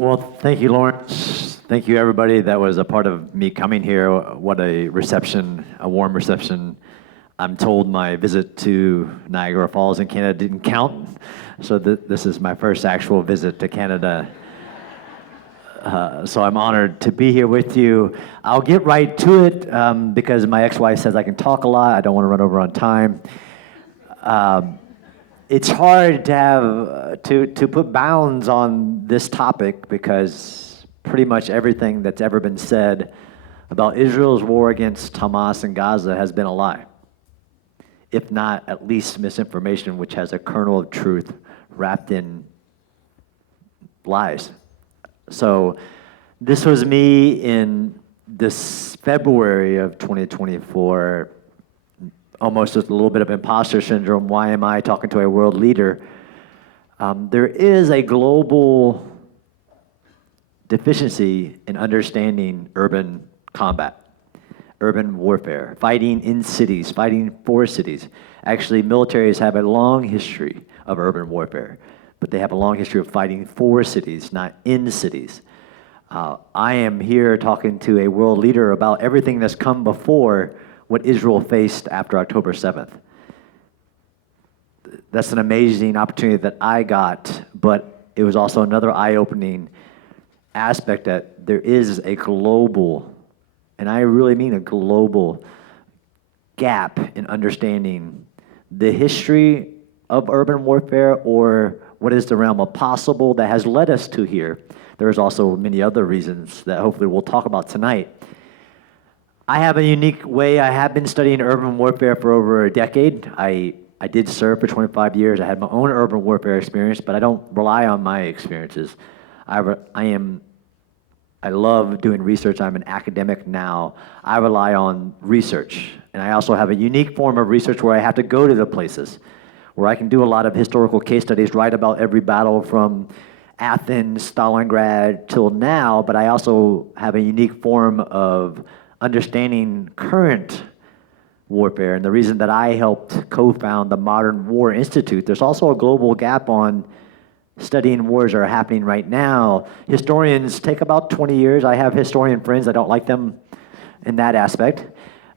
Well, thank you, Lawrence. Thank you, everybody that was a part of me coming here. What a reception, a warm reception. I'm told my visit to Niagara Falls in Canada didn't count, so this is my first actual visit to Canada. So I'm honored to be here with you. I'll get right to it because my ex-wife says I can talk a lot. I don't want to run over on time. It's hard to have to put bounds on this topic because pretty much everything that's ever been said about Israel's war against Hamas and Gaza has been a lie, if not at least misinformation, which has a kernel of truth wrapped in lies. So this was me in this February of 2024, almost with a little bit of imposter syndrome. Why am I talking to a world leader? There is a global deficiency in understanding urban combat, urban warfare, fighting in cities, fighting for cities. Actually, militaries have a long history of urban warfare, but they have a long history of fighting for cities, not in cities. I am here talking to a world leader about everything that's come before what Israel faced after October 7th. That's an amazing opportunity that I got, but it was also another eye-opening aspect that there is a global, and I really mean a global, gap in understanding the history of urban warfare, or what is the realm of possible that has led us to here. There's also many other reasons that hopefully we'll talk about tonight. I have a unique way. I have been studying urban warfare for over a decade. I did serve for 25 years. I had my own urban warfare experience, but I don't rely on my experiences. I love doing research. I'm an academic now. I rely on research. And I also have a unique form of research where I have to go to the places, where I can do a lot of historical case studies, write about every battle from Athens, Stalingrad, till now, but I also have a unique form of understanding current warfare. And the reason that I helped co-found the Modern War Institute, there's also a global gap on studying wars that are happening right now. Historians take about 20 years. I have historian friends. I don't like them in that aspect.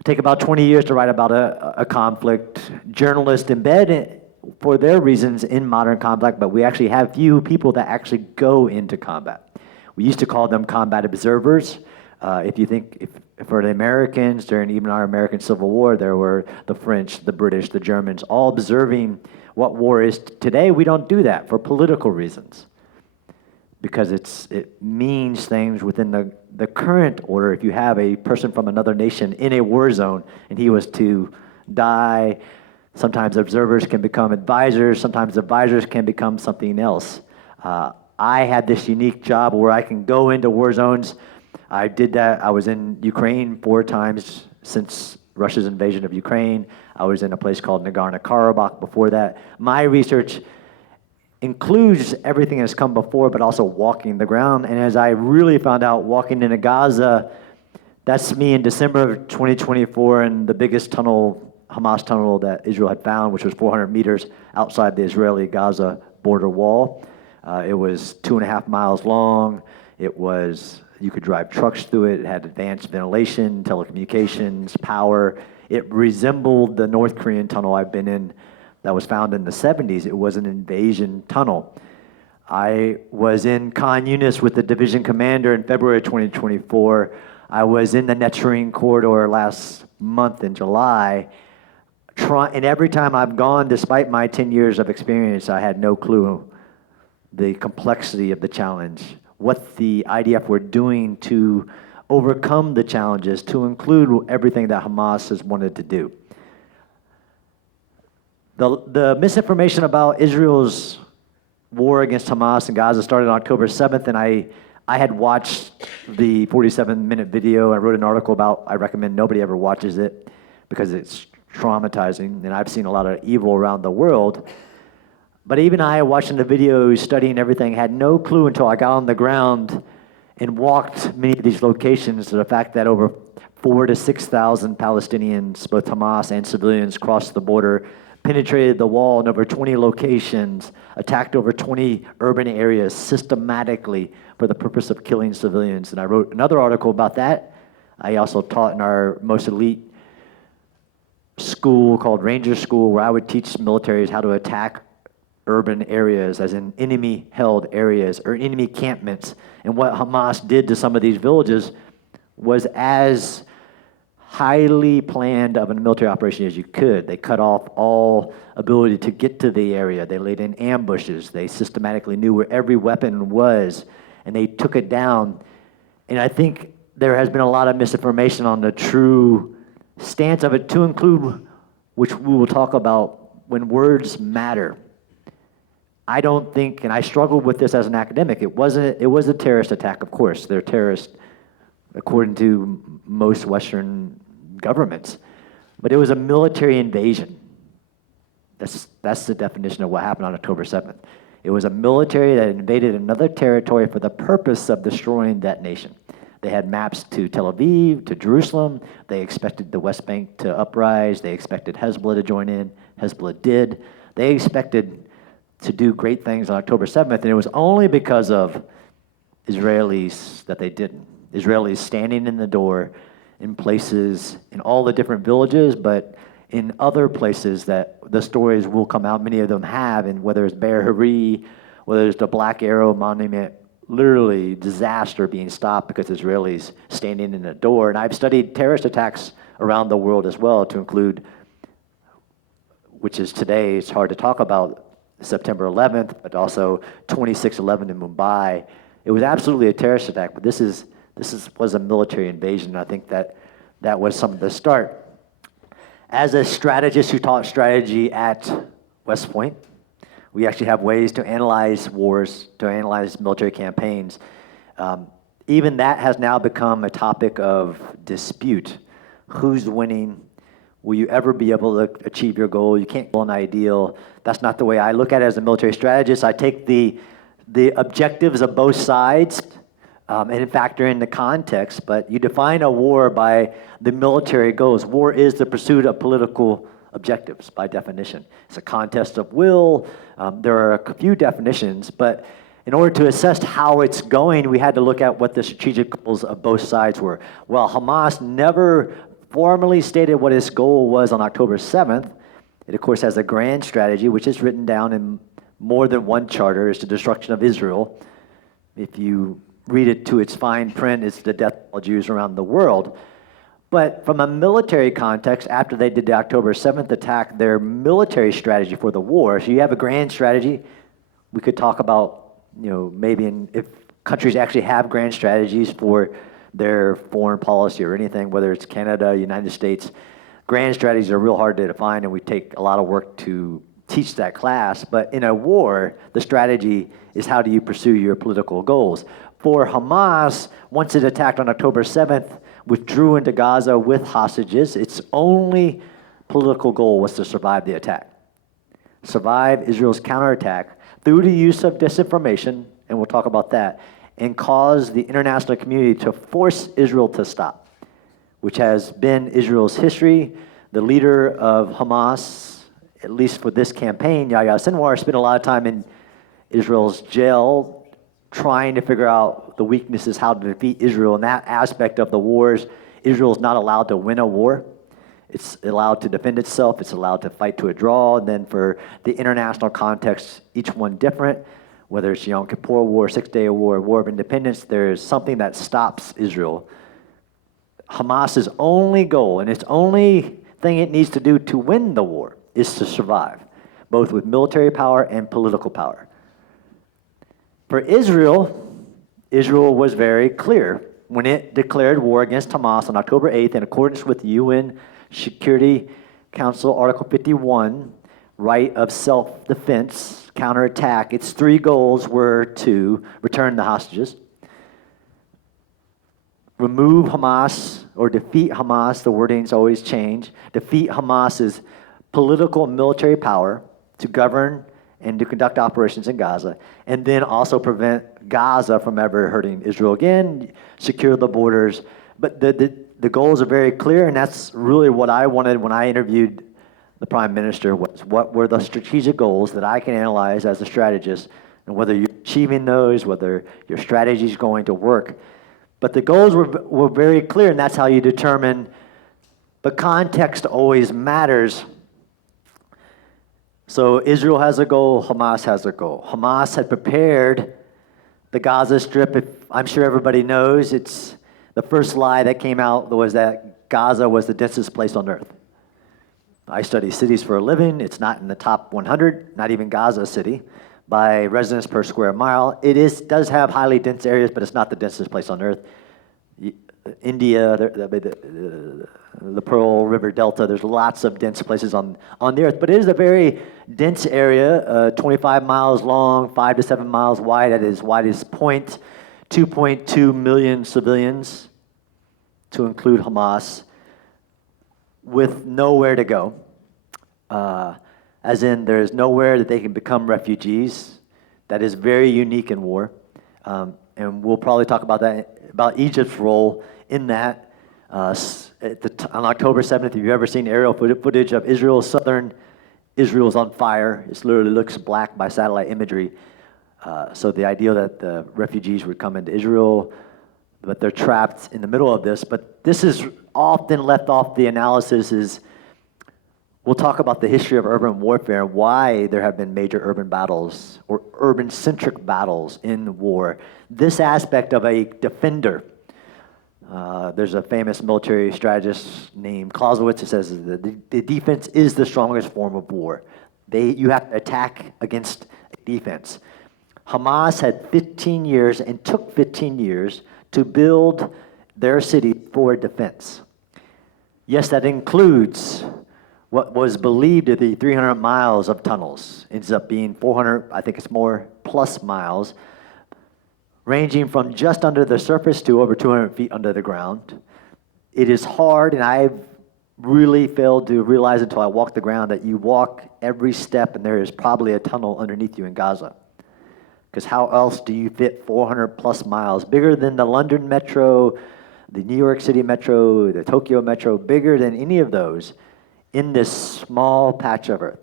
Take about 20 years to write about a conflict. Journalists embed for their reasons in modern conflict, but we actually have few people that actually go into combat. We used to call them combat observers. If you think, for the Americans, during even our American Civil War, there were the French, the British, the Germans, all observing what war is. Today, we don't do that for political reasons, because it means things within the current order. If you have a person from another nation in a war zone and he was to die, sometimes observers can become advisors, sometimes advisors can become something else. I had this unique job where I can go into war zones. I did that. I was in Ukraine 4 times since Russia's invasion of Ukraine. I was in a place called Nagorno-Karabakh before that. My research includes everything that's come before, but also walking the ground. And as I really found out walking into Gaza, that's me in December of 2024 in the biggest tunnel, Hamas tunnel that Israel had found, which was 400 meters outside the Israeli-Gaza border wall. It was 2.5 miles long. You could drive trucks through it. It had advanced ventilation, telecommunications, power. It resembled the North Korean tunnel I've been in that was found in the 70s. It was an invasion tunnel. I was in Khan Yunis with the division commander in February 2024. I was in the Netzarim corridor last month in July. And every time I've gone, despite my 10 years of experience, I had no clue the complexity of the challenge, what the IDF were doing to overcome the challenges, to include everything that Hamas has wanted to do. The misinformation about Israel's war against Hamas and Gaza started on October 7th, and I had watched the 47-minute video. I wrote an article about, I recommend nobody ever watches it because it's traumatizing, and I've seen a lot of evil around the world. But even I, watching the videos, studying everything, had no clue until I got on the ground and walked many of these locations to the fact that over 4,000 to 6,000 Palestinians, both Hamas and civilians, crossed the border penetrated the wall in over 20 locations, attacked over 20 urban areas systematically for the purpose of killing civilians. And I wrote another article about that. I also taught in our most elite school called Ranger School, where I would teach militaries how to attack urban areas, as in enemy-held areas or enemy encampments. And what Hamas did to some of these villages was as highly planned of a military operation as you could. They cut off all ability to get to the area. They laid in ambushes. They systematically knew where every weapon was, and they took it down. And I think there has been a lot of misinformation on the true stance of it, to include, which we will talk about, when words matter. I don't think, and I struggled with this as an academic, it was a terrorist attack, of course. They're terrorists according to most Western governments. But it was a military invasion. That's the definition of what happened on October 7th. It was a military that invaded another territory for the purpose of destroying that nation. They had maps to Tel Aviv, to Jerusalem. They expected the West Bank to uprise. They expected Hezbollah to join in. Hezbollah did. They expected to do great things on October 7th, and it was only because of Israelis that they didn't. Israelis standing in the door in places, in all the different villages, but in other places that the stories will come out, many of them have, and whether it's Be'er Hari, whether it's the Black Arrow Monument, literally disaster being stopped because Israelis standing in the door. And I've studied terrorist attacks around the world as well, to include, which is today, it's hard to talk about, September 11th, but also 26/11 in Mumbai. It was absolutely a terrorist attack, but this was a military invasion. And I think that was some of the start. As a strategist who taught strategy at West Point, we actually have ways to analyze wars, to analyze military campaigns. Even that has now become a topic of dispute. Who's winning? Will you ever be able to achieve your goal? You can't goal an ideal. That's not the way I look at it as a military strategist. I take the objectives of both sides and factor in the context, but you define a war by the military goals. War is the pursuit of political objectives by definition. It's a contest of will. There are a few definitions, but in order to assess how it's going, we had to look at what the strategic goals of both sides were. Well, Hamas never formally stated what its goal was on October 7th. It, of course, has a grand strategy, which is written down in more than one charter. It's the destruction of Israel. If you read it to its fine print, it's the death of all Jews around the world. But from a military context, after they did the October 7th attack, their military strategy for the war, so you have a grand strategy. We could talk about, maybe if countries actually have grand strategies for their foreign policy or anything, whether it's Canada, United States. Grand strategies are real hard to define, and we take a lot of work to teach that class. But in a war, the strategy is how do you pursue your political goals. For Hamas, once it attacked on October 7th, withdrew into Gaza with hostages, its only political goal was to survive the attack. Survive Israel's counterattack through the use of disinformation, and we'll talk about that, and cause the international community to force Israel to stop, which has been Israel's history. The leader of Hamas, at least for this campaign, Yahya Sinwar, spent a lot of time in Israel's jail trying to figure out the weaknesses, how to defeat Israel. In that aspect of the wars, Israel is not allowed to win a war. It's allowed to defend itself. It's allowed to fight to a draw. And then for the international context, each one different. Whether it's Yom Kippur War, Six-Day War, War of Independence, there's something that stops Israel. Hamas's only goal, and its only thing it needs to do to win the war, is to survive, both with military power and political power. For Israel, Israel was very clear when it declared war against Hamas on October 8th in accordance with UN Security Council Article 51, right of self-defense, counterattack. Its three goals were to return the hostages, remove Hamas or defeat Hamas, the wordings always change, defeat Hamas's political and military power to govern and to conduct operations in Gaza, and then also prevent Gaza from ever hurting Israel again, secure the borders. But the goals are very clear, and that's really what I wanted when I interviewed the prime minister was, what were the strategic goals that I can analyze as a strategist, and whether you're achieving those, whether your strategy is going to work. But the goals were very clear, and that's how you determine. But context always matters. So Israel has a goal, Hamas has a goal. Hamas had prepared the Gaza Strip. I'm sure everybody knows, it's the first lie that came out was that Gaza was the densest place on earth. I study cities for a living. It's not in the top 100, not even Gaza City, by residents per square mile. Does have highly dense areas, but it's not the densest place on earth. India, the Pearl River Delta, there's lots of dense places on the earth, but it is a very dense area, 25 miles long, 5 to 7 miles wide at its widest point, 2.2 million civilians, to include Hamas, with nowhere to go. As in, there's nowhere that they can become refugees. That is very unique in war. And we'll probably talk about that, about Egypt's role in that. On October 7th, if you've ever seen aerial footage of Israel, southern Israel is on fire. It literally looks black by satellite imagery. So the idea that the refugees would come into Israel, but they're trapped in the middle of this. But this is often left off the analysis. Is we'll talk about the history of urban warfare and why there have been major urban battles or urban-centric battles in war. This aspect of a defender. There's a famous military strategist named Clausewitz who says that the defense is the strongest form of war. You have to attack against defense. Hamas had 15 years and took 15 years to build their city for defense. Yes, that includes what was believed to be 300 miles of tunnels. Ends up being 400, I think it's more, plus miles, ranging from just under the surface to over 200 feet under the ground. It is hard, and I've really failed to realize until I walk the ground that you walk every step and there is probably a tunnel underneath you in Gaza. Because how else do you fit 400 plus miles, bigger than the London Metro, the New York City Metro, the Tokyo Metro, bigger than any of those in this small patch of earth.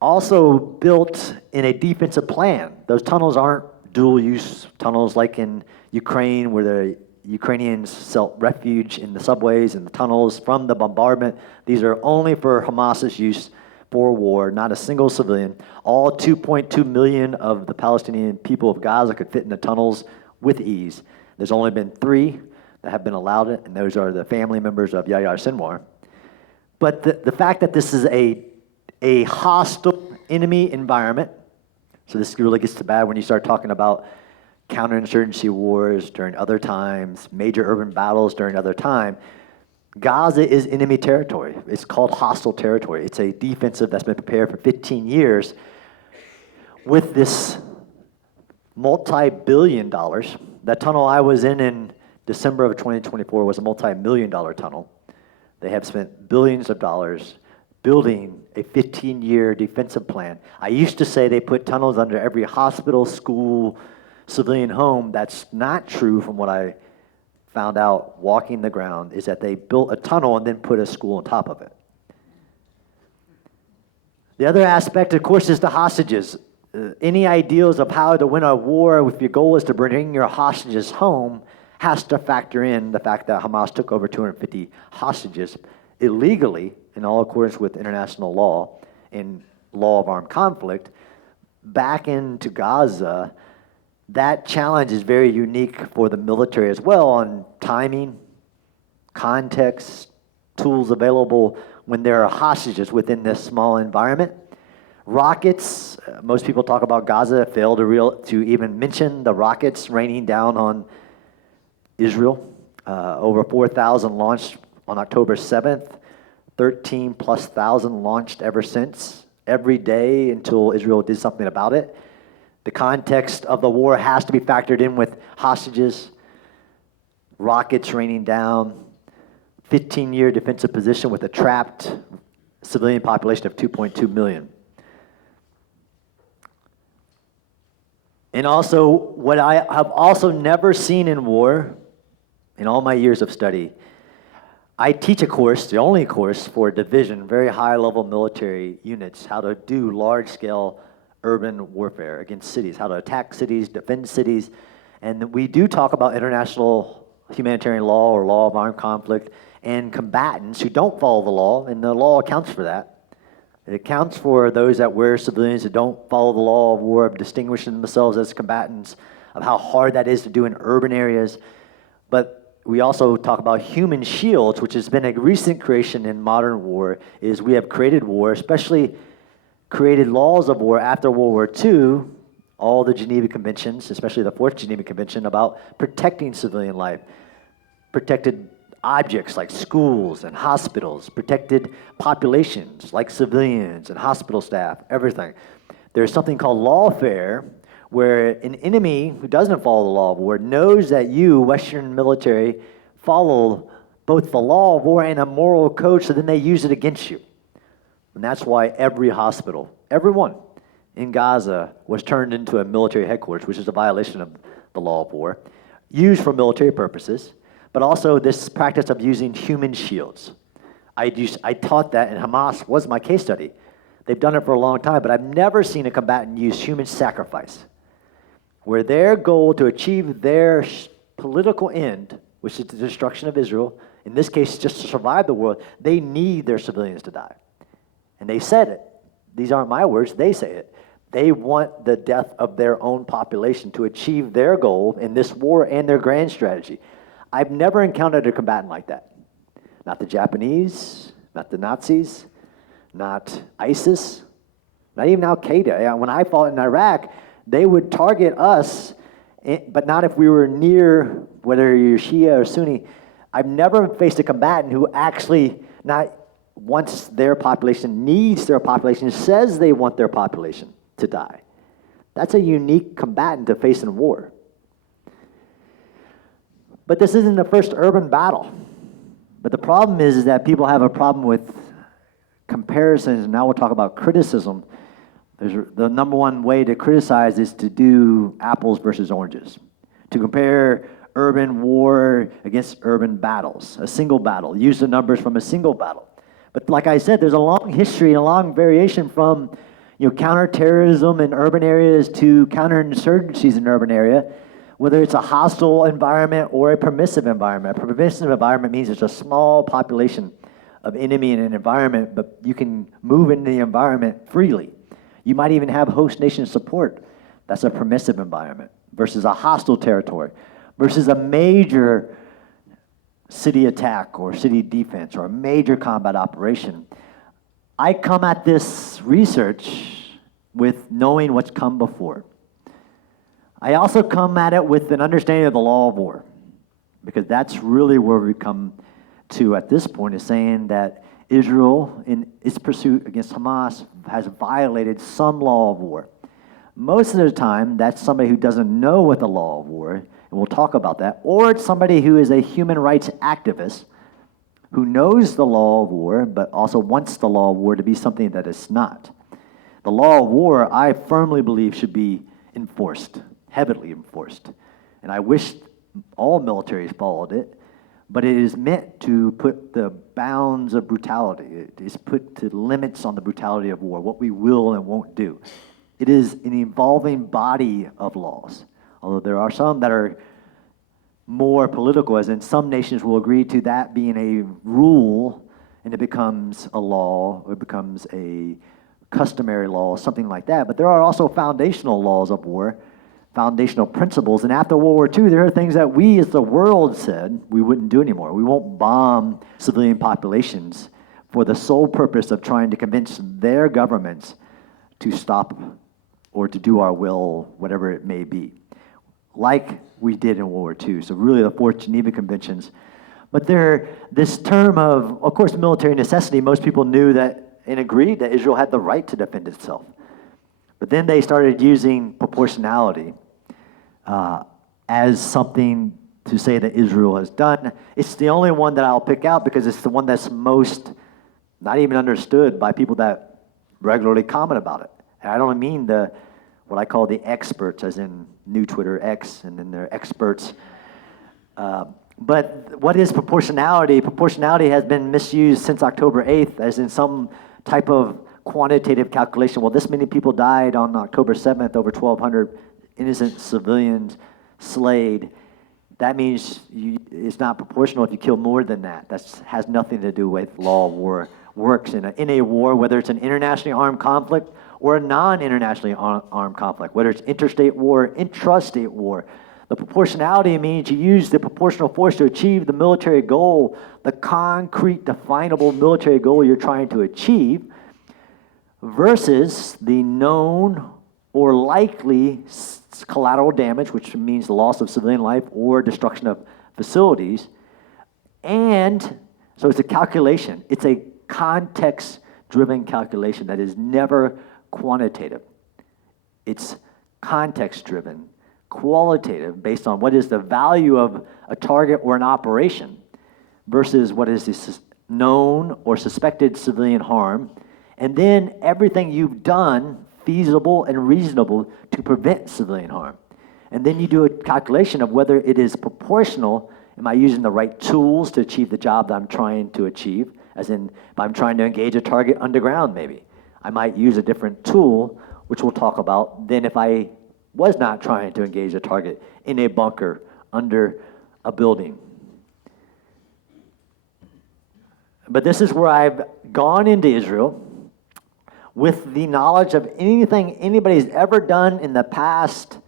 Also built in a defensive plan. Those tunnels aren't dual-use tunnels like in Ukraine, where the Ukrainians sought refuge in the subways and the tunnels from the bombardment. These are only for Hamas's use for war, not a single civilian. All 2.2 million of the Palestinian people of Gaza could fit in the tunnels with ease. There's only been 3 that have been allowed it, and those are the family members of Yahya Sinwar. But the fact that this is a hostile enemy environment, so this really gets to bad when you start talking about counterinsurgency wars during other times, major urban battles during other time. Gaza is enemy territory. It's called hostile territory. It's a defensive that's been prepared for 15 years with this multi-billion dollars. That tunnel I was in December of 2024 was a multi-million-dollar tunnel. They have spent billions of dollars building a 15-year defensive plan. I used to say they put tunnels under every hospital, school, civilian home. That's not true from what I found out walking the ground, is that they built a tunnel and then put a school on top of it. The other aspect, of course, is the hostages. Any ideals of how to win a war, if your goal is to bring your hostages home, has to factor in the fact that Hamas took over 250 hostages illegally, in all accordance with international law and law of armed conflict, back into Gaza. That challenge is very unique for the military as well on timing, context, tools available when there are hostages within this small environment. Rockets, most people talk about Gaza, fail to even mention the rockets raining down on Israel. Over 4,000 launched on October 7th, 13 plus thousand launched ever since, every day until Israel did something about it. The context of the war has to be factored in with hostages, rockets raining down, 15-year defensive position with a trapped civilian population of 2.2 million. And also, what I have also never seen in war, in all my years of study, I teach a course, the only course for division, very high-level military units, how to do large-scale urban warfare against cities, how to attack cities, defend cities, and we do talk about international humanitarian law or law of armed conflict and combatants who don't follow the law, and the law accounts for that. It accounts for those that wear civilians who don't follow the law of war, of distinguishing themselves as combatants, of how hard that is to do in urban areas. But we also talk about human shields, which has been a recent creation in modern war, is we have created war, especially created laws of war after World War II, all the Geneva Conventions, especially the Fourth Geneva Convention, about protecting civilian life, protected objects like schools and hospitals, protected populations like civilians and hospital staff, everything. There's something called lawfare, where an enemy who doesn't follow the law of war knows that you, Western military, follow both the law of war and a moral code, so then they use it against you. And that's why every hospital, every one in Gaza, was turned into a military headquarters, which is a violation of the law of war, used for military purposes, but also this practice of using human shields. I taught that, and Hamas was my case study. They've done it for a long time, but I've never seen a combatant use human sacrifice, where their goal to achieve their political end, which is the destruction of Israel, in this case, just to survive the world, they need their civilians to die. And they said it. These aren't my words, they say it. They want the death of their own population to achieve their goal in this war and their grand strategy. I've never encountered a combatant like that. Not the Japanese, not the Nazis, not ISIS, not even Al-Qaeda. When I fought in Iraq, they would target us, but not if we were near, whether you're Shia or Sunni. I've never faced a combatant who actually not wants their population, needs their population, says they want their population to die. That's a unique combatant to face in war. But this isn't the first urban battle. But the problem is that people have a problem with comparisons, and now we'll talk about criticism. The number one way to criticize is to do apples versus oranges, to compare urban war against urban battles, a single battle, use the numbers from a single battle. But like I said, there's a long history and a long variation from counterterrorism in urban areas to counterinsurgencies in urban area, whether it's a hostile environment or a permissive environment. A permissive environment means it's a small population of enemy in an environment, but you can move into the environment freely. You might even have host nation support. That's a permissive environment versus a hostile territory versus a major city attack or city defense or a major combat operation. I come at this research with knowing what's come before. I also come at it with an understanding of the law of war, because that's really where we come to at this point, is saying that Israel, in its pursuit against Hamas, has violated some law of war. Most of the time, that's somebody who doesn't know what the law of war, and we'll talk about that, or it's somebody who is a human rights activist who knows the law of war, but also wants the law of war to be something that it's not. The law of war, I firmly believe, should be enforced, heavily enforced. And I wish all militaries followed it, but it is meant to put the bounds of brutality. It is put to limits on the brutality of war, what we will and won't do. It is an evolving body of laws, although there are some that are more political, as in some nations will agree to that being a rule, and it becomes a law, or it becomes a customary law, something like that. But there are also foundational laws of war, foundational principles. And after World War II, there are things that we as the world said we wouldn't do anymore. We won't bomb civilian populations for the sole purpose of trying to convince their governments to stop or to do our will, whatever it may be, like we did in World War II. So really the Fourth Geneva Conventions. But this term of course, military necessity, most people knew that and agreed that Israel had the right to defend itself. But then they started using proportionality as something to say that Israel has done. It's the only one that I'll pick out because it's the one that's most not even understood by people that regularly comment about it. And I don't mean what I call the experts, as in new Twitter X, and then they're experts. But what is proportionality? Proportionality has been misused since October 8th as in some type of quantitative calculation. Well, this many people died on October 7th, over 1,200 innocent civilians slayed. That means it's not proportional if you kill more than that. That has nothing to do with law of war. Works in a war, whether it's an internationally armed conflict or a non-internationally armed conflict, whether it's interstate war, intrastate war. The proportionality means you use the proportional force to achieve the military goal, the concrete, definable military goal you're trying to achieve, versus the known or likely collateral damage, which means the loss of civilian life or destruction of facilities. And so it's a calculation. It's a context-driven calculation that is never quantitative. It's context-driven, qualitative, based on what is the value of a target or an operation versus what is the known or suspected civilian harm, and then everything you've done feasible and reasonable to prevent civilian harm. And then you do a calculation of whether it is proportional. Am I using the right tools to achieve the job that I'm trying to achieve? As in, if I'm trying to engage a target underground, maybe I might use a different tool, which we'll talk about, than if I was not trying to engage a target in a bunker under a building. But this is where I've gone into Israel with the knowledge of anything anybody's ever done in the past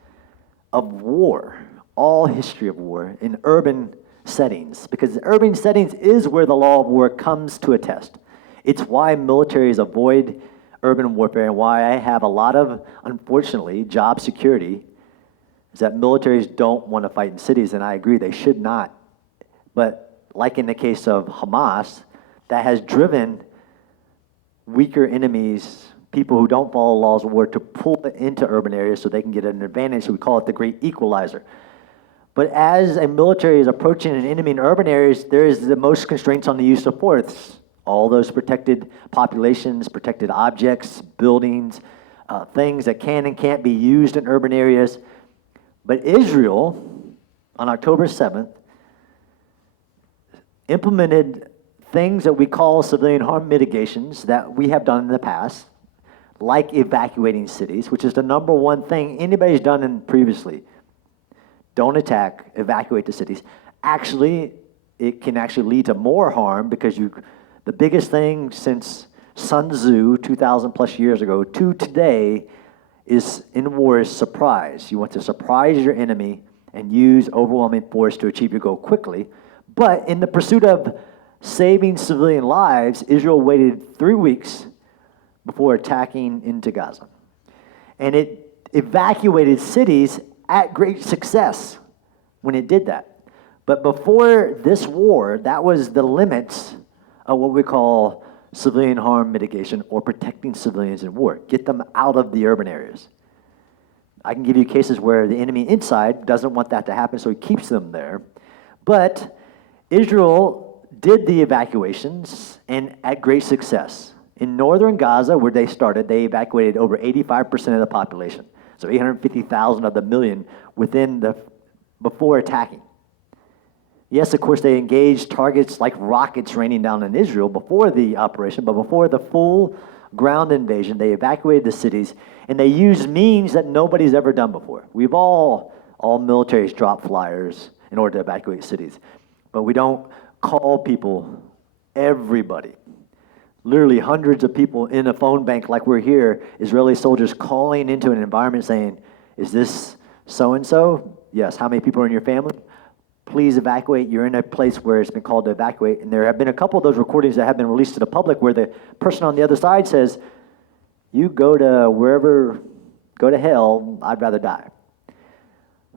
of war, all history of war, in urban settings. Because urban settings is where the law of war comes to a test. It's why militaries avoid urban warfare and why I have a lot of, unfortunately, job security, is that militaries don't want to fight in cities, and I agree they should not. But like in the case of Hamas, that has driven weaker enemies, people who don't follow laws of war, to pull into urban areas so they can get an advantage. So we call it the great equalizer. But as a military is approaching an enemy in urban areas, there is the most constraints on the use of force. All those protected populations, protected objects, buildings, things that can and can't be used in urban areas. But Israel, on October 7th, implemented things that we call civilian harm mitigations that we have done in the past, like evacuating cities, which is the number one thing anybody's done previously. Don't attack, evacuate the cities. Actually, it can actually lead to more harm because the biggest thing since Sun Tzu 2,000 plus years ago to today is in war is surprise. You want to surprise your enemy and use overwhelming force to achieve your goal quickly. But in the pursuit of saving civilian lives, Israel waited 3 weeks before attacking into Gaza. And it evacuated cities at great success when it did that. But before this war, that was the limits of what we call civilian harm mitigation or protecting civilians in war. Get them out of the urban areas. I can give you cases where the enemy inside doesn't want that to happen, so he keeps them there. But Israel did the evacuations and at great success. In northern Gaza, where they started, they evacuated over 85% of the population. So 850,000 of the million before attacking. Yes, of course, they engaged targets like rockets raining down in Israel before the operation, but before the full ground invasion, they evacuated the cities, and they used means that nobody's ever done before. We've all militaries drop flyers in order to evacuate cities, but we don't call people, everybody. Literally hundreds of people in a phone bank like we're here, Israeli soldiers calling into an environment saying, is this so-and-so? Yes. How many people are in your family? Please evacuate. You're in a place where it's been called to evacuate. And there have been a couple of those recordings that have been released to the public where the person on the other side says, you go to wherever, go to hell, I'd rather die.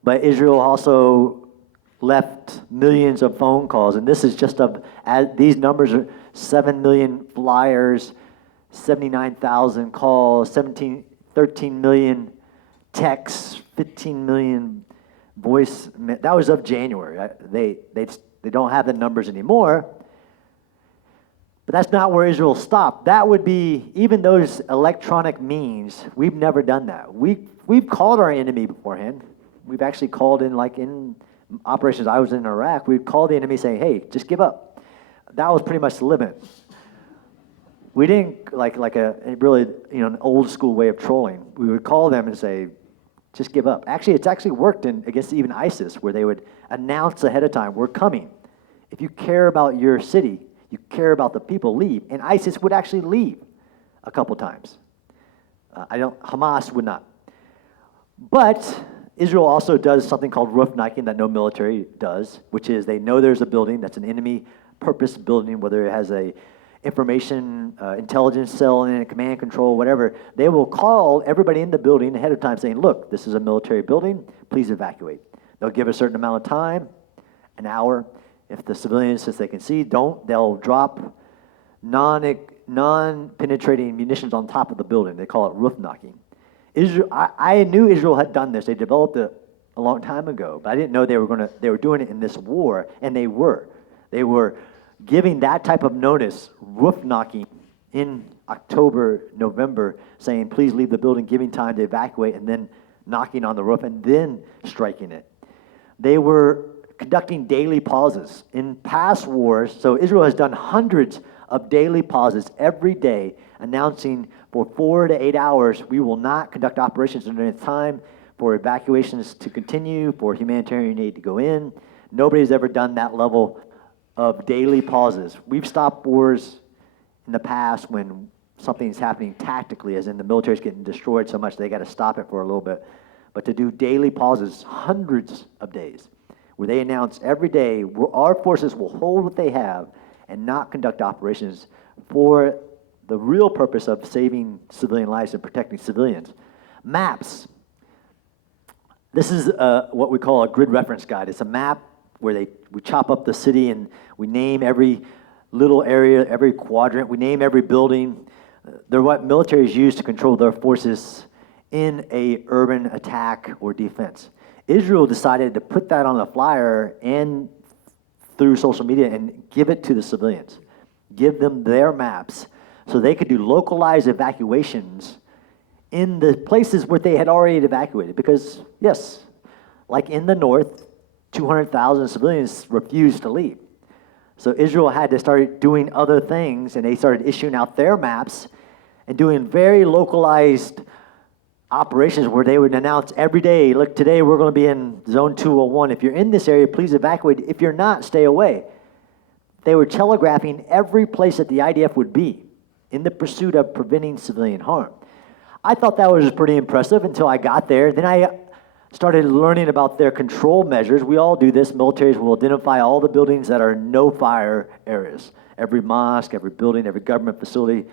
But Israel also left millions of phone calls, and this is just these numbers are 7 million flyers, 79,000 calls, 13 million texts, 15 million voice. That was of January. They don't have the numbers anymore, but that's not where Israel stopped. That would be, even those electronic means, we've never done that. We've called our enemy beforehand. We've actually called in operations I was in Iraq, we'd call the enemy saying, hey, just give up. That was pretty much the limit. We didn't, like a really, an old school way of trolling. We would call them and say, just give up. Actually, it's actually worked against even ISIS, where they would announce ahead of time, we're coming. If you care about your city, you care about the people, leave. And ISIS would actually leave a couple times. Hamas would not. But Israel also does something called roof knocking that no military does, which is they know there's a building that's an enemy purpose building, whether it has a information intelligence cell in it, command control, whatever. They will call everybody in the building ahead of time saying, look, this is a military building, please evacuate. They'll give a certain amount of time, an hour. If the civilians, since they can see, they'll drop non-penetrating munitions on top of the building. They call it roof knocking. I knew Israel had done this. They developed it a long time ago, but I didn't know they were doing it in this war, and they were. They were giving that type of notice, roof knocking in October, November, saying, please leave the building, giving time to evacuate, and then knocking on the roof, and then striking it. They were conducting daily pauses. In past wars, so Israel has done hundreds of daily pauses every day, announcing for 4 to 8 hours, we will not conduct operations during this time, for evacuations to continue, for humanitarian aid to go in. Nobody's ever done that level of daily pauses. We've stopped wars in the past when something's happening tactically, as in the military's getting destroyed so much they got to stop it for a little bit. But to do daily pauses, hundreds of days, where they announce every day, our forces will hold what they have and not conduct operations for the real purpose of saving civilian lives and protecting civilians. Maps. This is what we call a grid reference guide. It's a map where we chop up the city and we name every little area, every quadrant. We name every building. They're what militaries use to control their forces in a urban attack or defense. Israel decided to put that on a flyer and through social media and give it to the civilians. Give them their maps so they could do localized evacuations in the places where they had already evacuated. Because, yes, like in the north, 200,000 civilians refused to leave. So Israel had to start doing other things, and they started issuing out their maps and doing very localized operations where they would announce every day, look, today we're going to be in zone 201. If you're in this area, please evacuate. If you're not, stay away. They were telegraphing every place that the IDF would be in the pursuit of preventing civilian harm. I thought that was pretty impressive until I got there. Then I started learning about their control measures. We all do this. Militaries will identify all the buildings that are no-fire areas. Every mosque, every building, every government facility.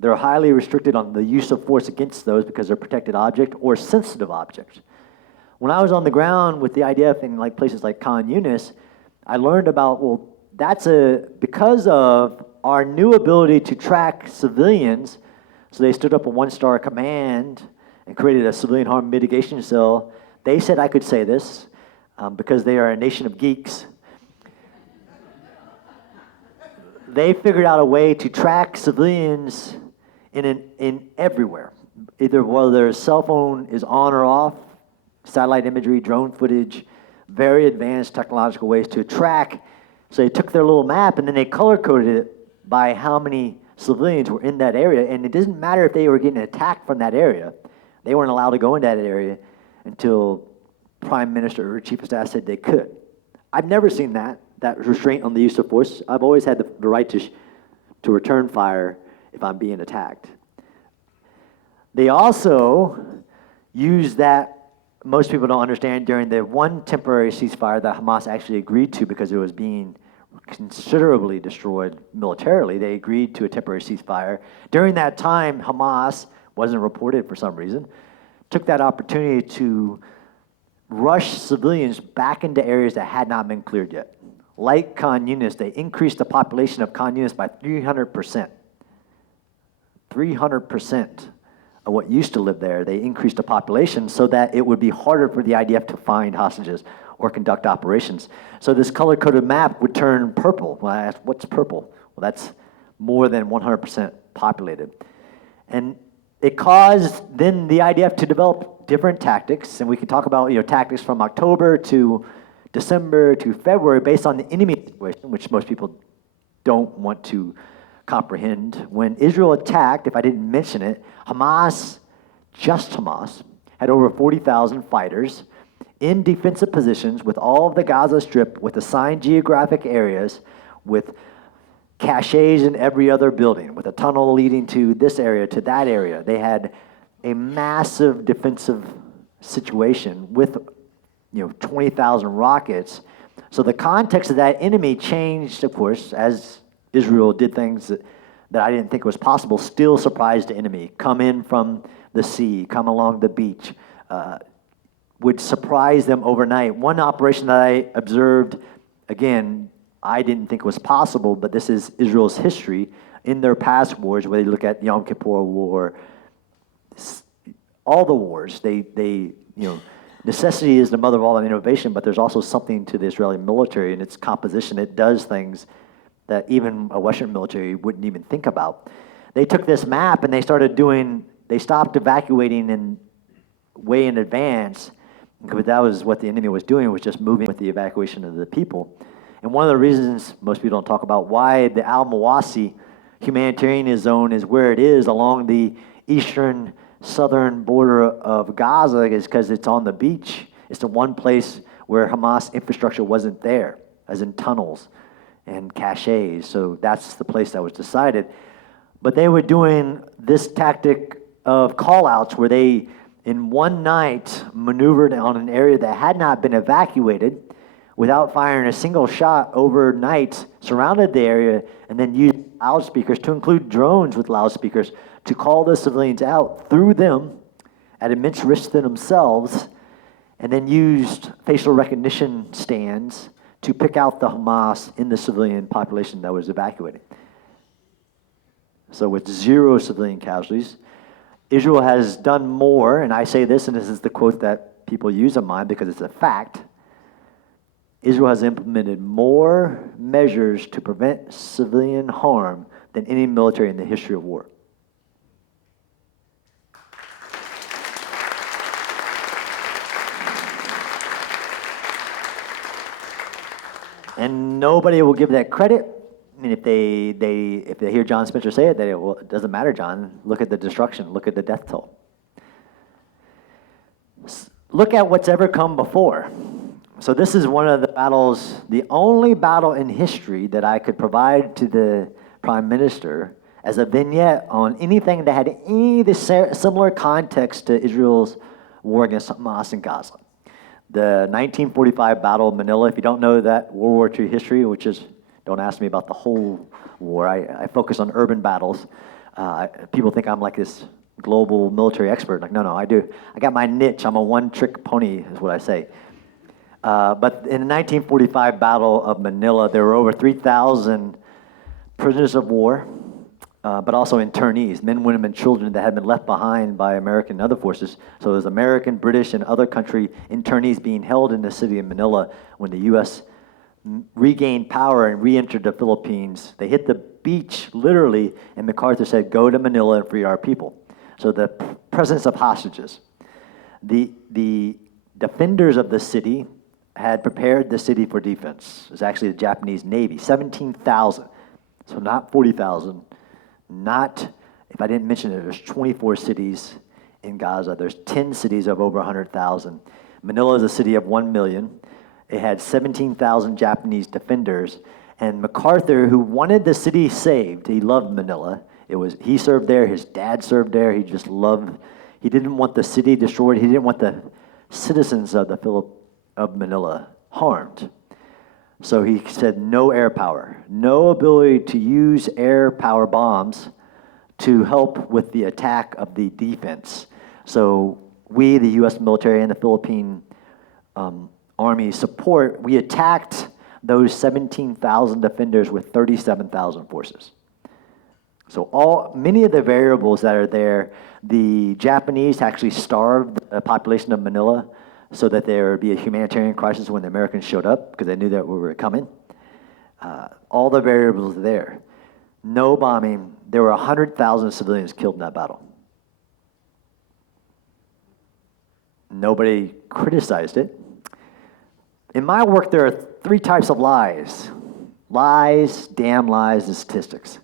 They're highly restricted on the use of force against those because they're protected object or sensitive objects. When I was on the ground with the IDF in places like Khan Yunis, I learned about, because of our new ability to track civilians, so they stood up a one-star command and created a civilian harm mitigation cell. They said I could say this because they are a nation of geeks. They figured out a way to track civilians in everywhere, either whether their cell phone is on or off, satellite imagery, drone footage, very advanced technological ways to track. So they took their little map and then they color-coded it by how many civilians were in that area, and it doesn't matter if they were getting attacked from that area. They weren't allowed to go in that area until Prime Minister or Chief of Staff said they could. I've never seen that restraint on the use of force. I've always had the right to return fire if I'm being attacked. They also use that, most people don't understand, during the one temporary ceasefire that Hamas actually agreed to because it was being considerably destroyed militarily. They agreed to a temporary ceasefire. During that time, Hamas, wasn't reported for some reason, took that opportunity to rush civilians back into areas that had not been cleared yet. Like Khan Yunis, they increased the population of Khan Yunis by 300%. 300% of what used to live there, they increased the population so that it would be harder for the IDF to find hostages or conduct operations. So this color-coded map would turn purple. When I asked, what's purple? Well, that's more than 100% populated. And it caused then the IDF to develop different tactics, and we can talk about tactics from October to December to February, based on the enemy situation, which most people don't want to comprehend. When Israel attacked, if I didn't mention it, Hamas, just Hamas, had over 40,000 fighters in defensive positions with all of the Gaza Strip, with assigned geographic areas, with caches in every other building, with a tunnel leading to this area, to that area. They had a massive defensive situation with 20,000 rockets. So the context of that enemy changed, of course, as Israel did things that I didn't think was possible, still surprised the enemy, come in from the sea, come along the beach, would surprise them overnight. One operation that I observed, again, I didn't think was possible, but this is Israel's history in their past wars, where they look at Yom Kippur War, all the wars, necessity is the mother of all innovation, but there's also something to the Israeli military and its composition. It does things that even a Western military wouldn't even think about. They took this map and they stopped evacuating way in advance, because that was what the enemy was doing, was just moving with the evacuation of the people. And one of the reasons most people don't talk about why the Al-Mawasi humanitarian zone is where it is along the eastern southern border of Gaza is because it's on the beach. It's the one place where Hamas infrastructure wasn't there, as in tunnels and caches. So that's the place that was decided. But they were doing this tactic of call-outs where they, in one night, maneuvered on an area that had not been evacuated without firing a single shot overnight, surrounded the area, and then used loudspeakers, to include drones with loudspeakers, to call the civilians out through them at immense risk to themselves, and then used facial recognition stands to pick out the Hamas in the civilian population that was evacuated. So with 0 civilian casualties, Israel has done more, and I say this, and this is the quote that people use of mine because it's a fact. Israel has implemented more measures to prevent civilian harm than any military in the history of war. And nobody will give that credit. I mean, if they hear John Spencer say it, well, it doesn't matter, John. Look at the destruction. Look at the death toll. Look at what's ever come before. So this is one of the battles, the only battle in history that I could provide to the Prime Minister as a vignette on anything that had any similar context to Israel's war against Hamas and Gaza. The 1945 Battle of Manila. If you don't know that World War II history, which is, don't ask me about the whole war. I focus on urban battles. People think I'm like this global military expert. Like, no, I do. I got my niche. I'm a one-trick pony, is what I say. But in the 1945 Battle of Manila, there were over 3,000 prisoners of war, but also internees, men, women, and children that had been left behind by American and other forces. So it was American, British, and other country internees being held in the city of Manila when the U.S. regained power and re-entered the Philippines. They hit the beach, literally, and MacArthur said, "Go to Manila and free our people." So the presence of hostages. The defenders of the city had prepared the city for defense. It was actually the Japanese Navy, 17,000. So not 40,000. Not, if I didn't mention it, there's 24 cities in Gaza. There's 10 cities of over 100,000. Manila is a city of 1 million. It had 17,000 Japanese defenders. And MacArthur, who wanted the city saved, he loved Manila. He served there, his dad served there. He didn't want the city destroyed. He didn't want the citizens of Manila harmed. So he said no air power, no ability to use air power bombs to help with the attack of the defense. So we, the U.S. military and the Philippine Army support, we attacked those 17,000 defenders with 37,000 forces. So many of the variables that are there, the Japanese actually starved the population of Manila so that there would be a humanitarian crisis when the Americans showed up, because they knew that we were coming. All the variables are there. No bombing. There were 100,000 civilians killed in that battle. Nobody criticized it. In my work, there are three types of lies. Lies, damn lies, and statistics.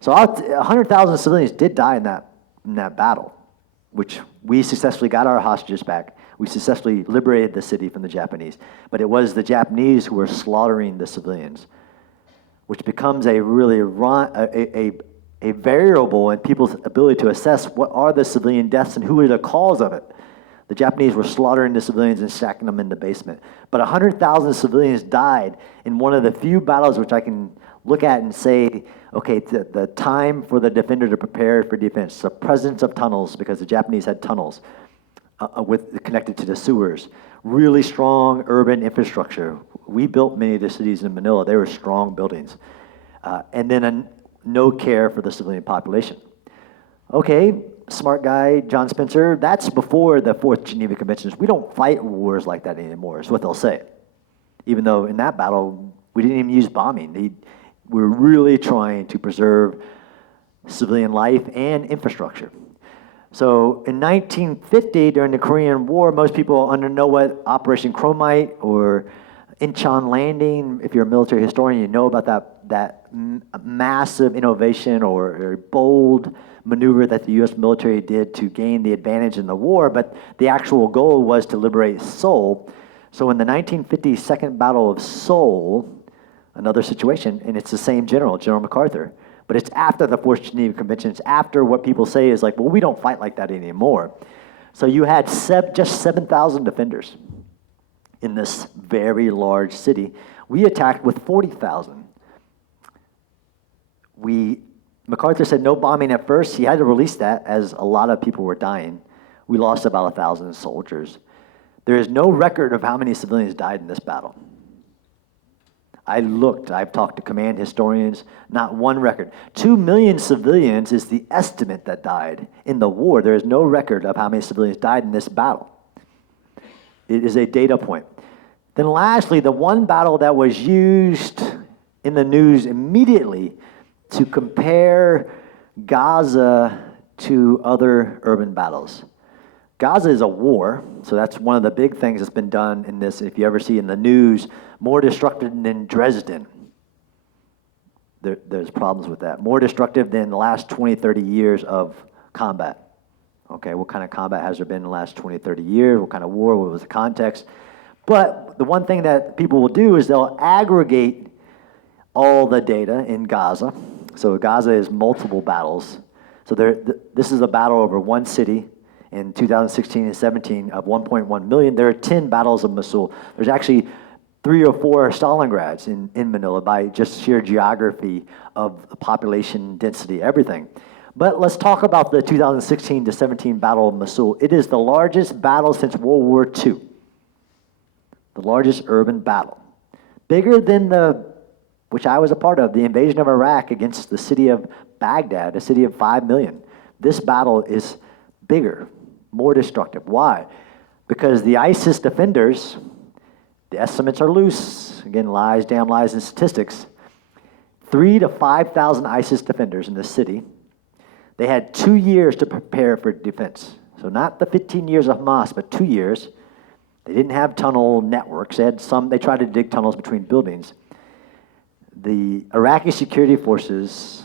So 100,000 civilians did die in that battle, which we successfully got our hostages back. We successfully liberated the city from the Japanese. But it was the Japanese who were slaughtering the civilians, which becomes a really a variable in people's ability to assess what are the civilian deaths and who are the cause of it. The Japanese were slaughtering the civilians and stacking them in the basement. But 100,000 civilians died in one of the few battles which I can look at and say, okay, the time for the defender to prepare for defense, the presence of tunnels, because the Japanese had tunnels connected to the sewers, really strong urban infrastructure. We built many of the cities in Manila. They were strong buildings. And then no care for the civilian population. Okay, smart guy, John Spencer, that's before the Fourth Geneva Conventions. We don't fight wars like that anymore, is what they'll say. Even though in that battle, we didn't even use bombing. We're really trying to preserve civilian life and infrastructure. So in 1950, during the Korean War, most people know what Operation Chromite or Incheon Landing. If you're a military historian, you know about that massive innovation or bold maneuver that the U.S. military did to gain the advantage in the war, but the actual goal was to liberate Seoul. So in the 1950 Second Battle of Seoul, another situation, and it's the same general, General MacArthur, but it's after the Fourth Geneva Convention. It's after what people say is like, well, we don't fight like that anymore. So you had just 7,000 defenders in this very large city. We attacked with 40,000. MacArthur said no bombing at first. He had to release that as a lot of people were dying. We lost about 1,000 soldiers. There is no record of how many civilians died in this battle. I've talked to command historians, not one record. 2 million civilians is the estimate that died in the war. There is no record of how many civilians died in this battle. It is a data point. Then lastly, the one battle that was used in the news immediately to compare Gaza to other urban battles. Gaza is a war, so that's one of the big things that's been done in this. If you ever see in the news, more destructive than Dresden. There's problems with that. More destructive than the last 20, 30 years of combat. Okay, what kind of combat has there been in the last 20, 30 years? What kind of war? What was the context? But the one thing that people will do is they'll aggregate all the data in Gaza. So Gaza is multiple battles. So this is a battle over one city in 2016 and 17 of 1.1 million. There are 10 battles of Mosul. There's actually 3 or 4 Stalingrads in Manila by just sheer geography of the population, density, everything. But let's talk about the 2016 to 17 Battle of Mosul. It is the largest battle since World War II. The largest urban battle. Bigger than which I was a part of, the invasion of Iraq against the city of Baghdad, a city of 5 million. This battle is bigger, more destructive. Why? Because the ISIS defenders, the estimates are loose, again, lies, damn lies, and statistics, 3,000 to 5,000 ISIS defenders in this city. They had 2 years to prepare for defense. So not the 15 years of Hamas, but 2 years. They didn't have tunnel networks. They tried to dig tunnels between buildings. The Iraqi security forces,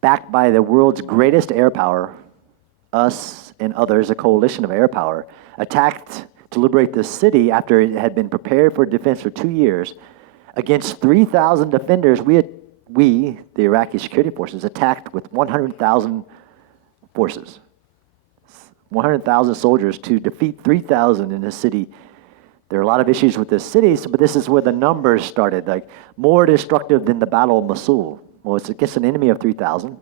backed by the world's greatest air power, us and others, a coalition of air power, attacked to liberate the city after it had been prepared for defense for 2 years. Against 3,000 defenders, we, the Iraqi security forces, attacked with 100,000 forces. 100,000 soldiers to defeat 3,000 in the city. There are a lot of issues with this city, but this is where the numbers started, like more destructive than the Battle of Mosul. Well, it's against an enemy of 3,000.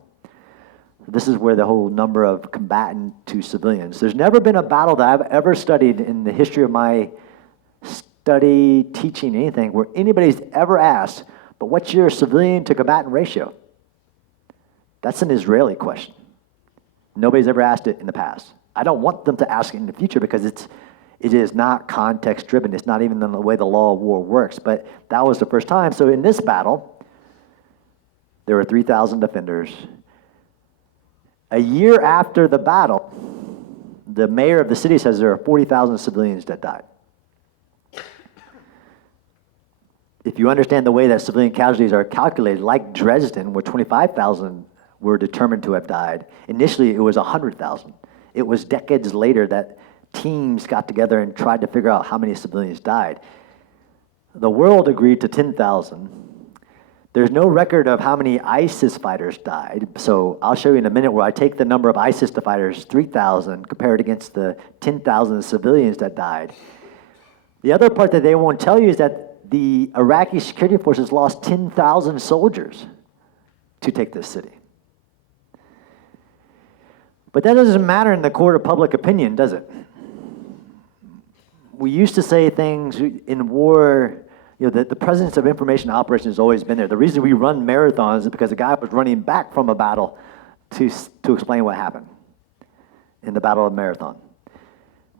This is where the whole number of combatant to civilians. There's never been a battle that I've ever studied in the history of my study, teaching, anything, where anybody's ever asked, but what's your civilian to combatant ratio? That's an Israeli question. Nobody's ever asked it in the past. I don't want them to ask it in the future because it is not context driven. It's not even the way the law of war works, but that was the first time. So in this battle, there were 3,000 defenders. A year after the battle, the mayor of the city says there are 40,000 civilians that died. if you understand the way that civilian casualties are calculated, like Dresden, where 25,000 were determined to have died, initially it was 100,000. It was decades later that teams got together and tried to figure out how many civilians died. The world agreed to 10,000. There's no record of how many ISIS fighters died, so I'll show you in a minute where I take the number of ISIS fighters, 3,000, compared against the 10,000 civilians that died. The other part that they won't tell you is that the Iraqi security forces lost 10,000 soldiers to take this city. But that doesn't matter in the court of public opinion, does it? We used to say things in war, the presence of information operations has always been there. The reason we run marathons is because a guy was running back from a battle to explain what happened in the Battle of Marathon.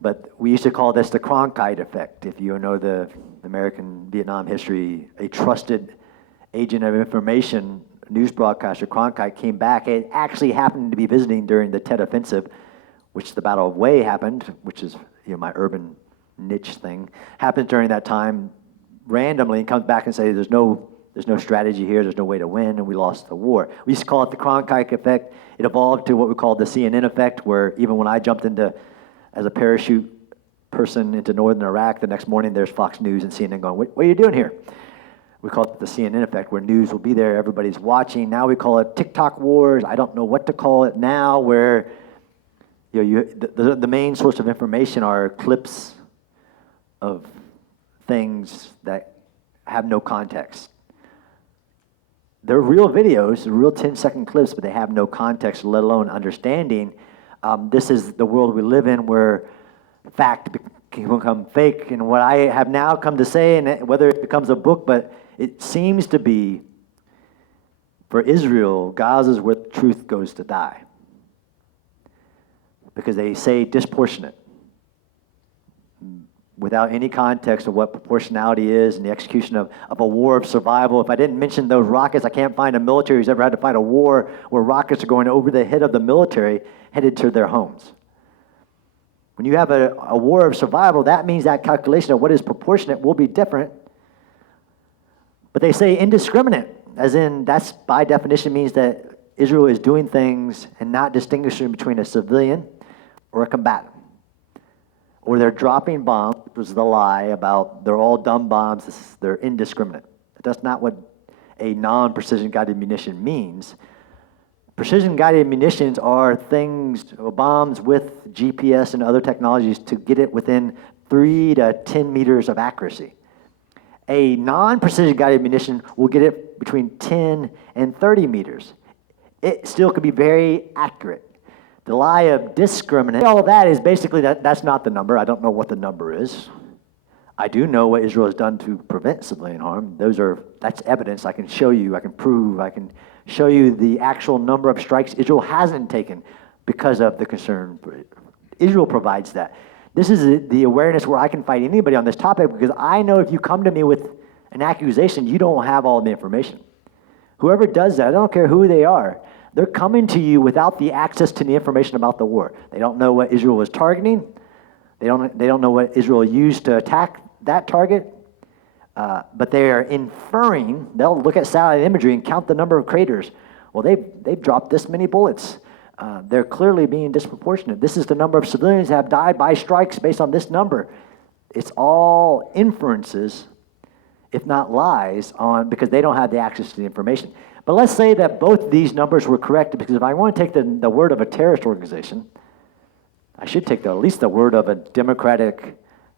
But we used to call this the Cronkite effect. If you know the American Vietnam history, a trusted agent of information, news broadcaster Cronkite, came back. It actually happened to be visiting during the Tet Offensive, which the Battle of Wei happened, which is my urban niche thing, happens during that time randomly, and comes back and says there's no strategy here, there's no way to win, and we lost the war. We used to call it the Cronkite effect. It evolved to what we call the CNN effect, where even when I jumped into as a parachute person into northern Iraq, the next morning there's Fox News and CNN going, what are you doing here? We call it the CNN effect, where news will be there, everybody's watching. Now we call it TikTok wars. I don't know what to call it now, where the main source of information are clips of things that have no context. They're real videos, real 10-second clips, but they have no context, let alone understanding. This is the world we live in, where fact can become fake. And what I have now come to say, and whether it becomes a book, but it seems to be, for Israel, Gaza is where truth goes to die. Because they say disproportionate, without any context of what proportionality is and the execution of a war of survival. If I didn't mention those rockets, I can't find a military who's ever had to fight a war where rockets are going over the head of the military headed to their homes. When you have a war of survival, that means that calculation of what is proportionate will be different. But they say indiscriminate, as in that's by definition means that Israel is doing things and not distinguishing between a civilian or a combatant. Or they're dropping bombs, which was the lie about they're all dumb bombs, they're indiscriminate. That's not what a non-precision guided munition means. Precision guided munitions are things, bombs with GPS and other technologies to get it within 3 to 10 meters of accuracy. A non-precision guided munition will get it between 10 and 30 meters. It still could be very accurate. The lie of discriminate, all of that is basically that's not the number. I don't know what the number is. I do know what Israel has done to prevent civilian harm. That's evidence. I can show you, I can prove, I can show you the actual number of strikes Israel hasn't taken because of the concern. Israel provides that. This is the awareness where I can fight anybody on this topic, because I know if you come to me with an accusation, you don't have all the information. Whoever does that, I don't care who they are, they're coming to you without the access to the information about the war. They don't know what Israel was targeting. They don't know what Israel used to attack that target. But they are inferring. They'll look at satellite imagery and count the number of craters. Well, they've dropped this many bullets. They're clearly being disproportionate. This is the number of civilians that have died by strikes based on this number. It's all inferences, if not lies, because they don't have the access to the information. But let's say that both these numbers were correct, because if I want to take the word of a terrorist organization, I should take at least the word of a democratic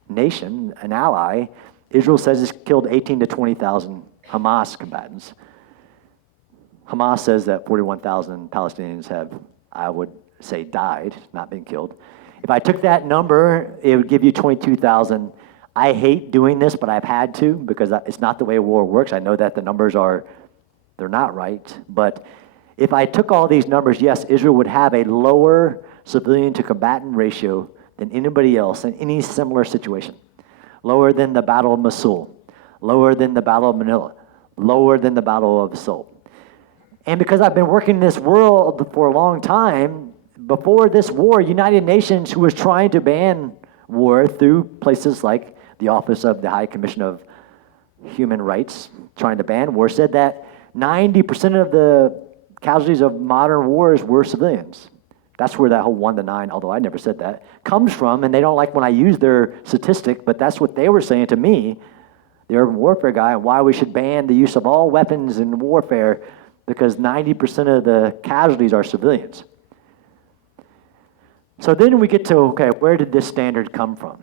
nation, an ally. Israel says it's killed 18 to 20,000 Hamas combatants. Hamas says that 41,000 Palestinians have, I would say, died, not been killed. If I took that number, it would give you 22,000. I hate doing this, but I've had to, because it's not the way war works. I know that the numbers they're not right. But if I took all these numbers, yes, Israel would have a lower civilian to combatant ratio than anybody else in any similar situation. Lower than the Battle of Mosul, lower than the Battle of Manila, lower than the Battle of Seoul. And because I've been working in this world for a long time, before this war, United Nations, who was trying to ban war through places like the Office of the High Commission of human rights, trying to ban war, said that 90% of the casualties of modern wars were civilians. That's where that whole 1 to 9, although I never said that, comes from, and they don't like when I use their statistic, but that's what they were saying to me, the urban warfare guy, and why we should ban the use of all weapons in warfare, because 90% of the casualties are civilians. So then we get to, okay, where did this standard come from?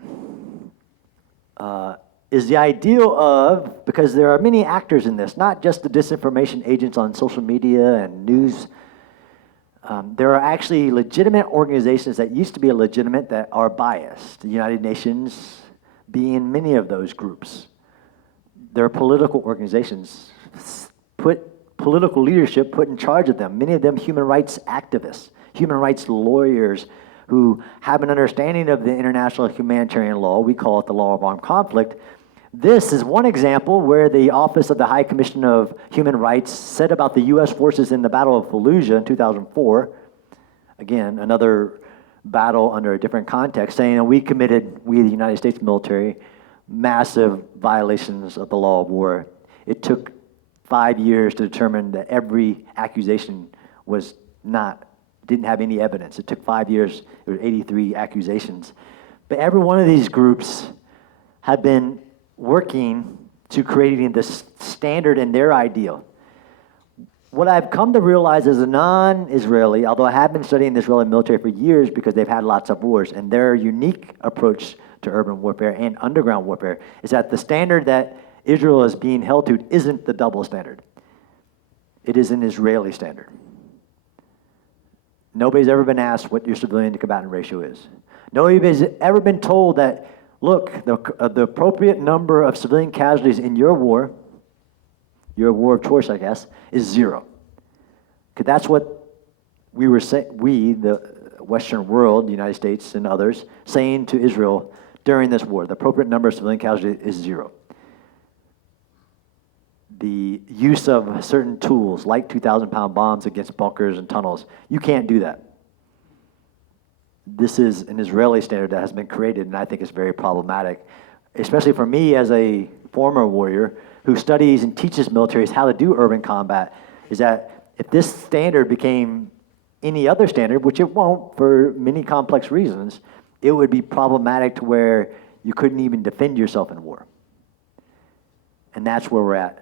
Is the ideal of, because there are many actors in this, not just the disinformation agents on social media and news. There are actually legitimate organizations that used to be illegitimate that are biased. The United Nations being many of those groups. There are political organizations, political leadership put in charge of them. Many of them human rights activists, human rights lawyers who have an understanding of the international humanitarian law. We call it the law of armed conflict. This is one example where the Office of the High Commissioner of Human Rights said about the U.S. forces in the Battle of Fallujah in 2004, again, another battle under a different context, saying we, the United States military, massive violations of the law of war. It took 5 years to determine that every accusation didn't have any evidence. It took 5 years, there were 83 accusations. But every one of these groups have been working to creating this standard in their ideal. What I've come to realize as a non-Israeli, although I have been studying the Israeli military for years because they've had lots of wars, and their unique approach to urban warfare and underground warfare is that the standard that Israel is being held to isn't the double standard. It is an Israeli standard. Nobody's ever been asked what your civilian to combatant ratio is. Nobody's ever been told that, look, the appropriate number of civilian casualties in your war of choice, I guess, is 0. Because that's what we were the Western world, the United States and others, saying to Israel during this war. The appropriate number of civilian casualties is 0. The use of certain tools, like 2,000-pound bombs against bunkers and tunnels, you can't do that. This is an Israeli standard that has been created, and I think it's very problematic, especially for me as a former warrior who studies and teaches militaries how to do urban combat, is that if this standard became any other standard, which it won't for many complex reasons, it would be problematic to where you couldn't even defend yourself in war. And that's where we're at.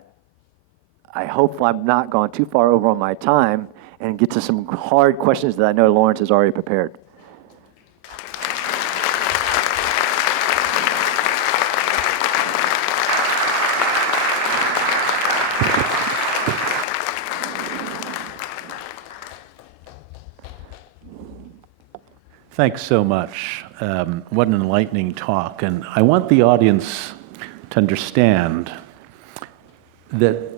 I hope I've not gone too far over on my time and get to some hard questions that I know Lawrence has already prepared. Thanks so much. What an enlightening talk. And I want the audience to understand that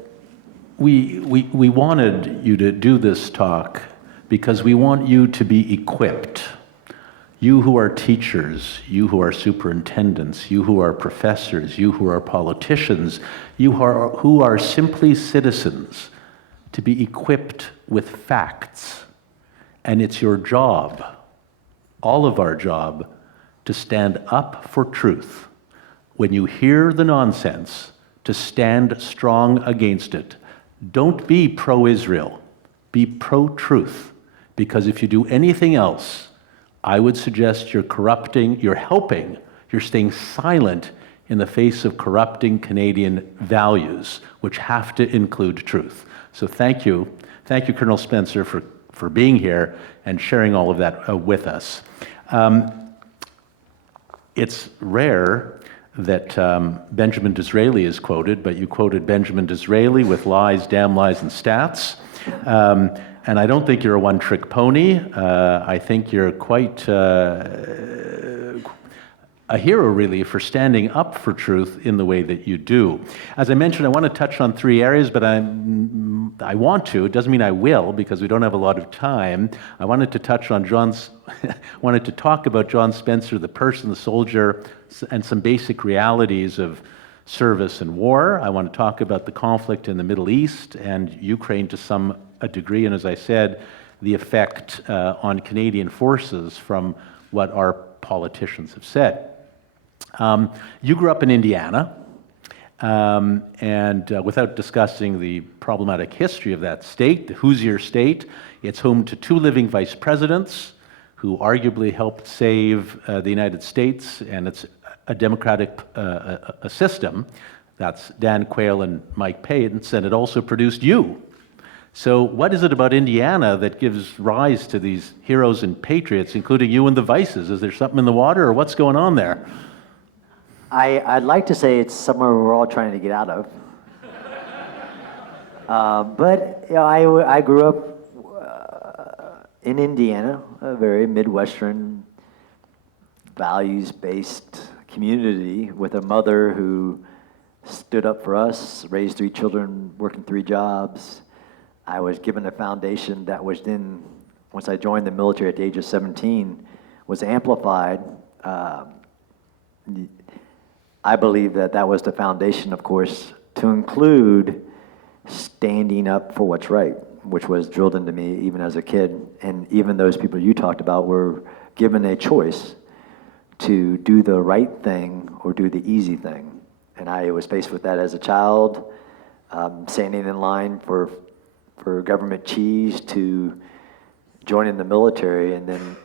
we wanted you to do this talk because we want you to be equipped. You who are teachers, you who are superintendents, you who are professors, you who are politicians, you who are simply citizens, to be equipped with facts. And it's your job, all of our job, to stand up for truth. When you hear the nonsense, to stand strong against it. Don't be pro-Israel, be pro-truth. Because if you do anything else, I would suggest you're staying silent in the face of corrupting Canadian values, which have to include truth. So thank you. Thank you, Colonel Spencer, for being here and sharing all of that with us. It's rare that Benjamin Disraeli is quoted, but you quoted Benjamin Disraeli with lies, damn lies, and stats. And I don't think you're a one-trick pony. I think you're quite a hero, really, for standing up for truth in the way that you do. As I mentioned, I want to touch on 3 areas, but I want to. It doesn't mean I will, because we don't have a lot of time. I wanted to touch on wanted to talk about John Spencer, the person, the soldier, and some basic realities of service and war. I want to talk about the conflict in the Middle East and Ukraine to a degree, and as I said, the effect on Canadian forces from what our politicians have said. You grew up in Indiana. Without discussing the problematic history of that state, the Hoosier state, it's home to two living vice presidents who arguably helped save the United States and its a democratic a system. That's Dan Quayle and Mike Pence, and it also produced you. So what is it about Indiana that gives rise to these heroes and patriots, including you and the vices? Is there something in the water, or what's going on there? I'd like to say it's somewhere we're all trying to get out of. But you know, I grew up in Indiana, a very Midwestern, values-based community with a mother who stood up for us, raised 3 children, working 3 jobs. I was given a foundation that was then, once I joined the military at the age of 17, was amplified. I believe that was the foundation, of course, to include standing up for what's right, which was drilled into me even as a kid. And even those people you talked about were given a choice to do the right thing or do the easy thing. And I was faced with that as a child, standing in line for government cheese to joining the military, and then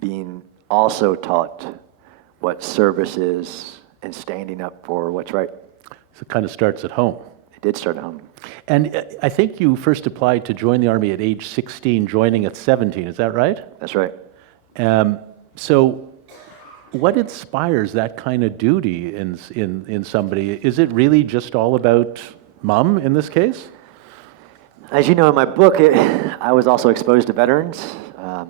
being also taught what service is and standing up for what's right. So it kind of starts at home. It did start at home. And I think you first applied to join the Army at age 16, joining at 17. Is that right? That's right. So what inspires that kind of duty in somebody? Is it really just all about mom in this case? As you know, in my book, I was also exposed to veterans.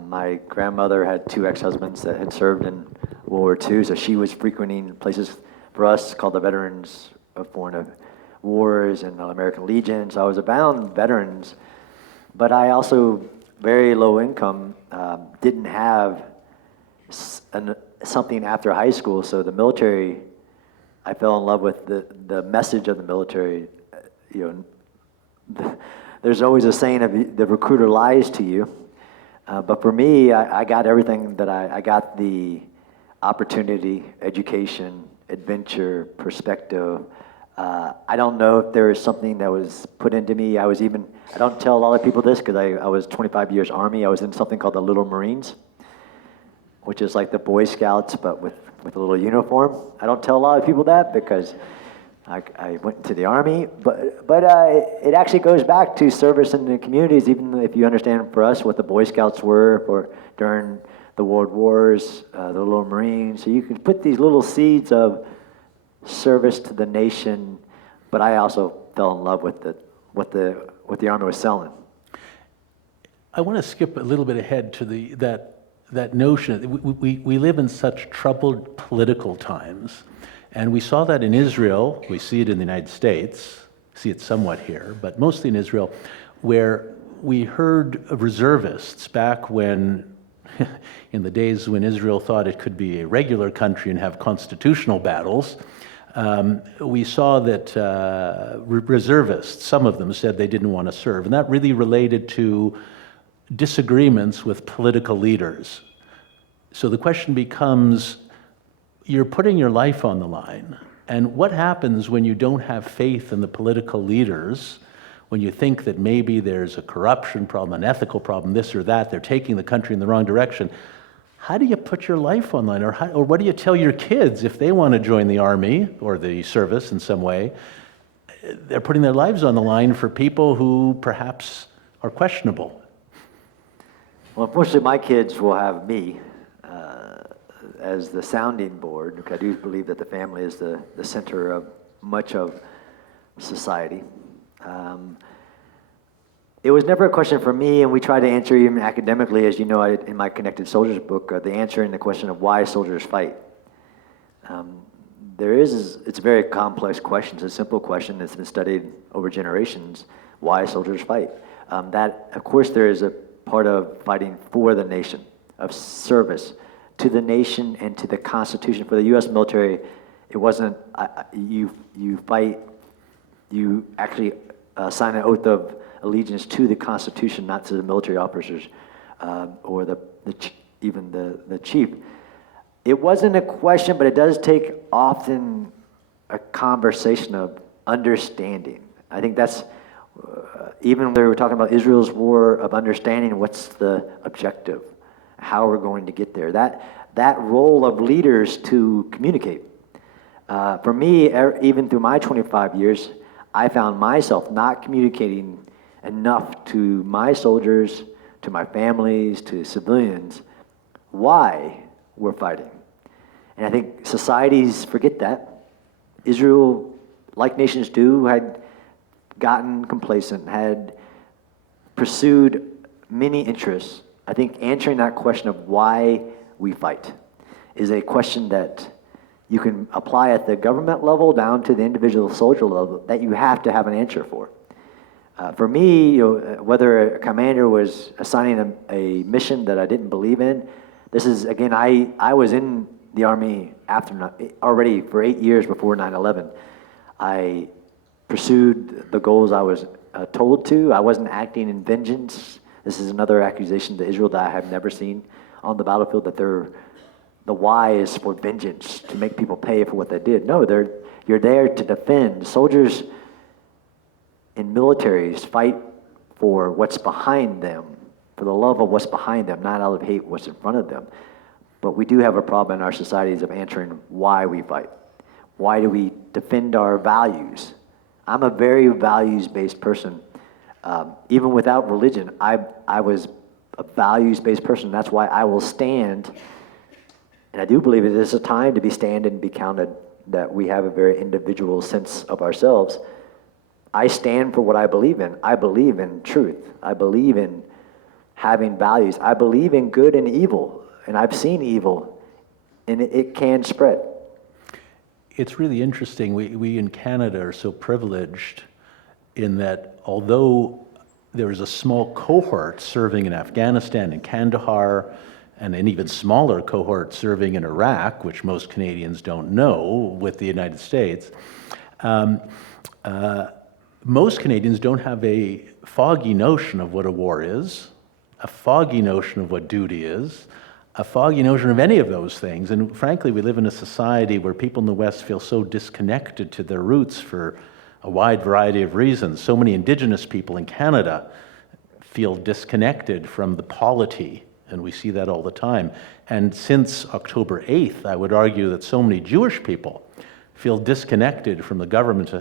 My grandmother had 2 ex-husbands that had served in World War II, so she was frequenting places for us called the Veterans of Foreign Wars and the American Legion. So I was around veterans, but I also, very low income, didn't have something after high school. So the military, I fell in love with the message of the military. You know, there's always a saying of the recruiter lies to you. But for me, I got everything that I got: the opportunity, education, adventure, perspective. I don't know if there is something that was put into me. I don't tell a lot of people this because I was 25 years Army. I was in something called the Little Marines, which is like the Boy Scouts, but with a little uniform. I don't tell a lot of people that because I went to the Army, but it actually goes back to service in the communities, even if you understand for us what the Boy Scouts were during the World Wars, the Little Marines. So you can put these little seeds of service to the nation, but I also fell in love with what the Army was selling. I want to skip a little bit ahead to that notion. We live in such troubled political times. And we saw that in Israel, we see it in the United States, see it somewhat here, but mostly in Israel, where we heard of reservists back when, in the days when Israel thought it could be a regular country and have constitutional battles, we saw that reservists, some of them said they didn't want to serve. And that really related to disagreements with political leaders. So the question becomes, you're putting your life on the line. And what happens when you don't have faith in the political leaders, when you think that maybe there's a corruption problem, an ethical problem, this or that, they're taking the country in the wrong direction? How do you put your life on the line? Or what do you tell your kids if they want to join the Army or the service in some way? They're putting their lives on the line for people who perhaps are questionable. Well, unfortunately, my kids will have me as the sounding board, because I do believe that the family is the center of much of society. It was never a question for me, and we try to answer even academically, as you know, in my Connected Soldiers book, the answer in the question of why soldiers fight. It's a very complex question. It's a simple question that's been studied over generations, why soldiers fight. That, of course, there is a part of fighting for the nation, of service to the nation and to the Constitution. For the U.S. military, it wasn't, you fight, you actually sign an oath of allegiance to the Constitution, not to the military officers or even the chief. It wasn't a question, but it does take often a conversation of understanding. I think that's, even when we were talking about Israel's war, of understanding what's the objective, how we're going to get there. That role of leaders to communicate. For me, even through my 25 years, I found myself not communicating enough to my soldiers, to my families, to civilians, why we're fighting. And I think societies forget that. Israel, like nations do, had gotten complacent, had pursued many interests. I think answering that question of why we fight is a question that you can apply at the government level down to the individual soldier level, that you have to have an answer for. For me, whether a commander was assigning a mission that I didn't believe in, this is, again, I was in the Army already for 8 years before 9/11. I pursued the goals I was told to. I wasn't acting in vengeance. This is another accusation to Israel that I have never seen on the battlefield, that the why is for vengeance, to make people pay for what they did. No, you're there to defend. Soldiers in militaries fight for what's behind them, for the love of what's behind them, not out of hate what's in front of them. But we do have a problem in our societies of answering why we fight. Why do we defend our values? I'm a very values-based person. Even without religion, I was a values-based person. That's why I will stand, and I do believe it is a time to be stand and be counted, that we have a very individual sense of ourselves. I stand for what I believe in. I believe in truth. I believe in having values. I believe in good and evil, and I've seen evil, and it can spread. It's really interesting. We in Canada are so privileged in that although there is a small cohort serving in Afghanistan and Kandahar, and an even smaller cohort serving in Iraq, which most Canadians don't know, with the United States, most Canadians don't have a foggy notion of what a war is, a foggy notion of what duty is, a foggy notion of any of those things. And frankly, we live in a society where people in the West feel so disconnected to their roots for a wide variety of reasons. So many Indigenous people in Canada feel disconnected from the polity, and we see that all the time. And since October 8th, I would argue that so many Jewish people feel disconnected from the government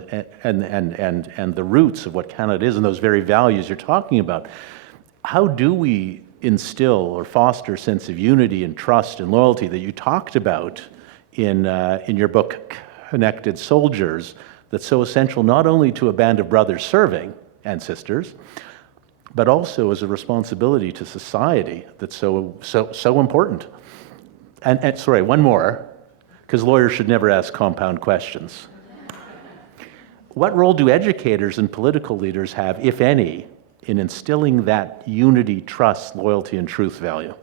and the roots of what Canada is and those very values you're talking about. How do we instill or foster a sense of unity and trust and loyalty that you talked about in your book, Connected Soldiers, that's so essential not only to a band of brothers serving and sisters, but also as a responsibility to society that's so important? And sorry, one more, because lawyers should never ask compound questions. What role do educators and political leaders have, if any, in instilling that unity, trust, loyalty, and truth value?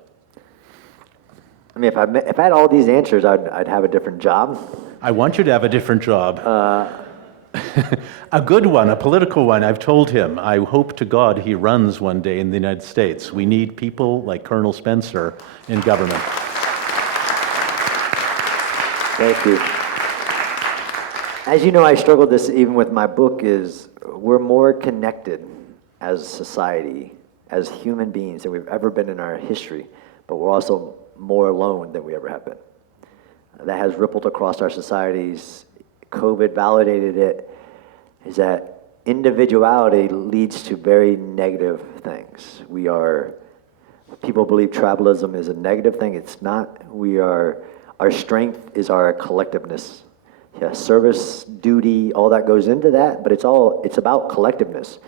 I mean, if I had all these answers, I'd have a different job. I want you to have a different job. A good one, a political one. I've told him, I hope to God he runs one day in the United States. We need people like Colonel Spencer in government. Thank you. As you know, I struggled this even with my book, is we're more connected as a society, as human beings, than we've ever been in our history, but we're also more alone than we ever have been. That has rippled across our societies. COVID validated it, is that individuality leads to very negative things. People believe tribalism is a negative thing. It's not. Our strength is our collectiveness. Yeah, service, duty, all that goes into that, but it's about collectiveness.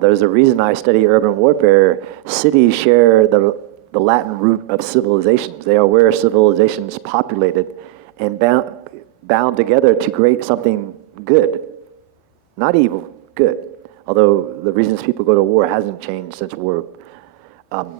There's a reason I study urban warfare. Cities share the Latin root of civilizations. They are where civilizations populated and bound together to create something good. Not evil, good. Although the reasons people go to war hasn't changed since war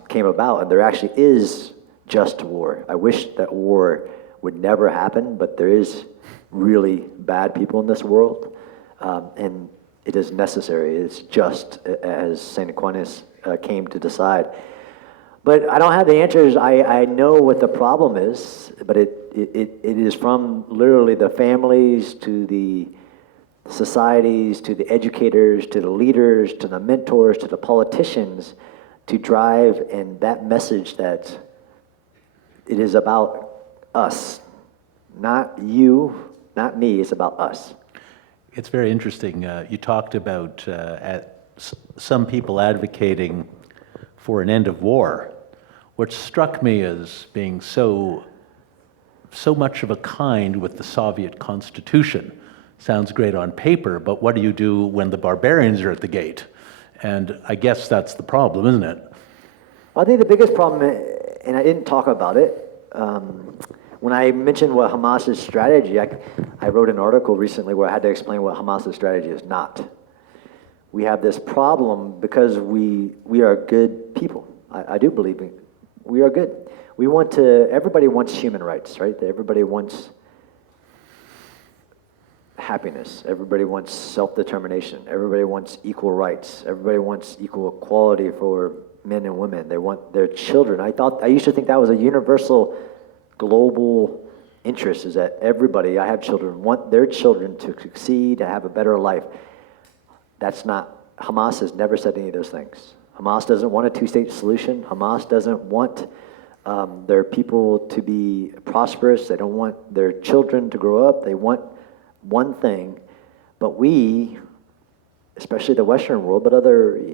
came about, and there actually is just war. I wish that war would never happen, but there is really bad people in this world, and it is necessary. It's just, as St. Aquinas came to decide. But I don't have the answers. I know what the problem is, but it is from literally the families to the societies, to the educators, to the leaders, to the mentors, to the politicians, to drive in that message that it is about us, not you, not me, it's about us. It's very interesting. You talked about some people advocating for an end of war, which struck me as being so much of a kind with the Soviet Constitution. Sounds great on paper, but what do you do when the barbarians are at the gate? And I guess that's the problem, isn't it? I think the biggest problem, and I didn't talk about it, when I mentioned what Hamas's strategy, I wrote an article recently where I had to explain what Hamas's strategy is not. We have this problem because we are good people. I do believe we are good. Everybody wants human rights, right? Everybody wants happiness. Everybody wants self-determination. Everybody wants equal rights. Everybody wants equal equality for men and women. They want their children. I used to think that was a universal global interest, is that everybody, I have children, want their children to succeed, to have a better life. That's not, Hamas has never said any of those things. Hamas doesn't want a two-state solution. Hamas doesn't want their people to be prosperous. They don't want their children to grow up. They want one thing, but we, especially the Western world, but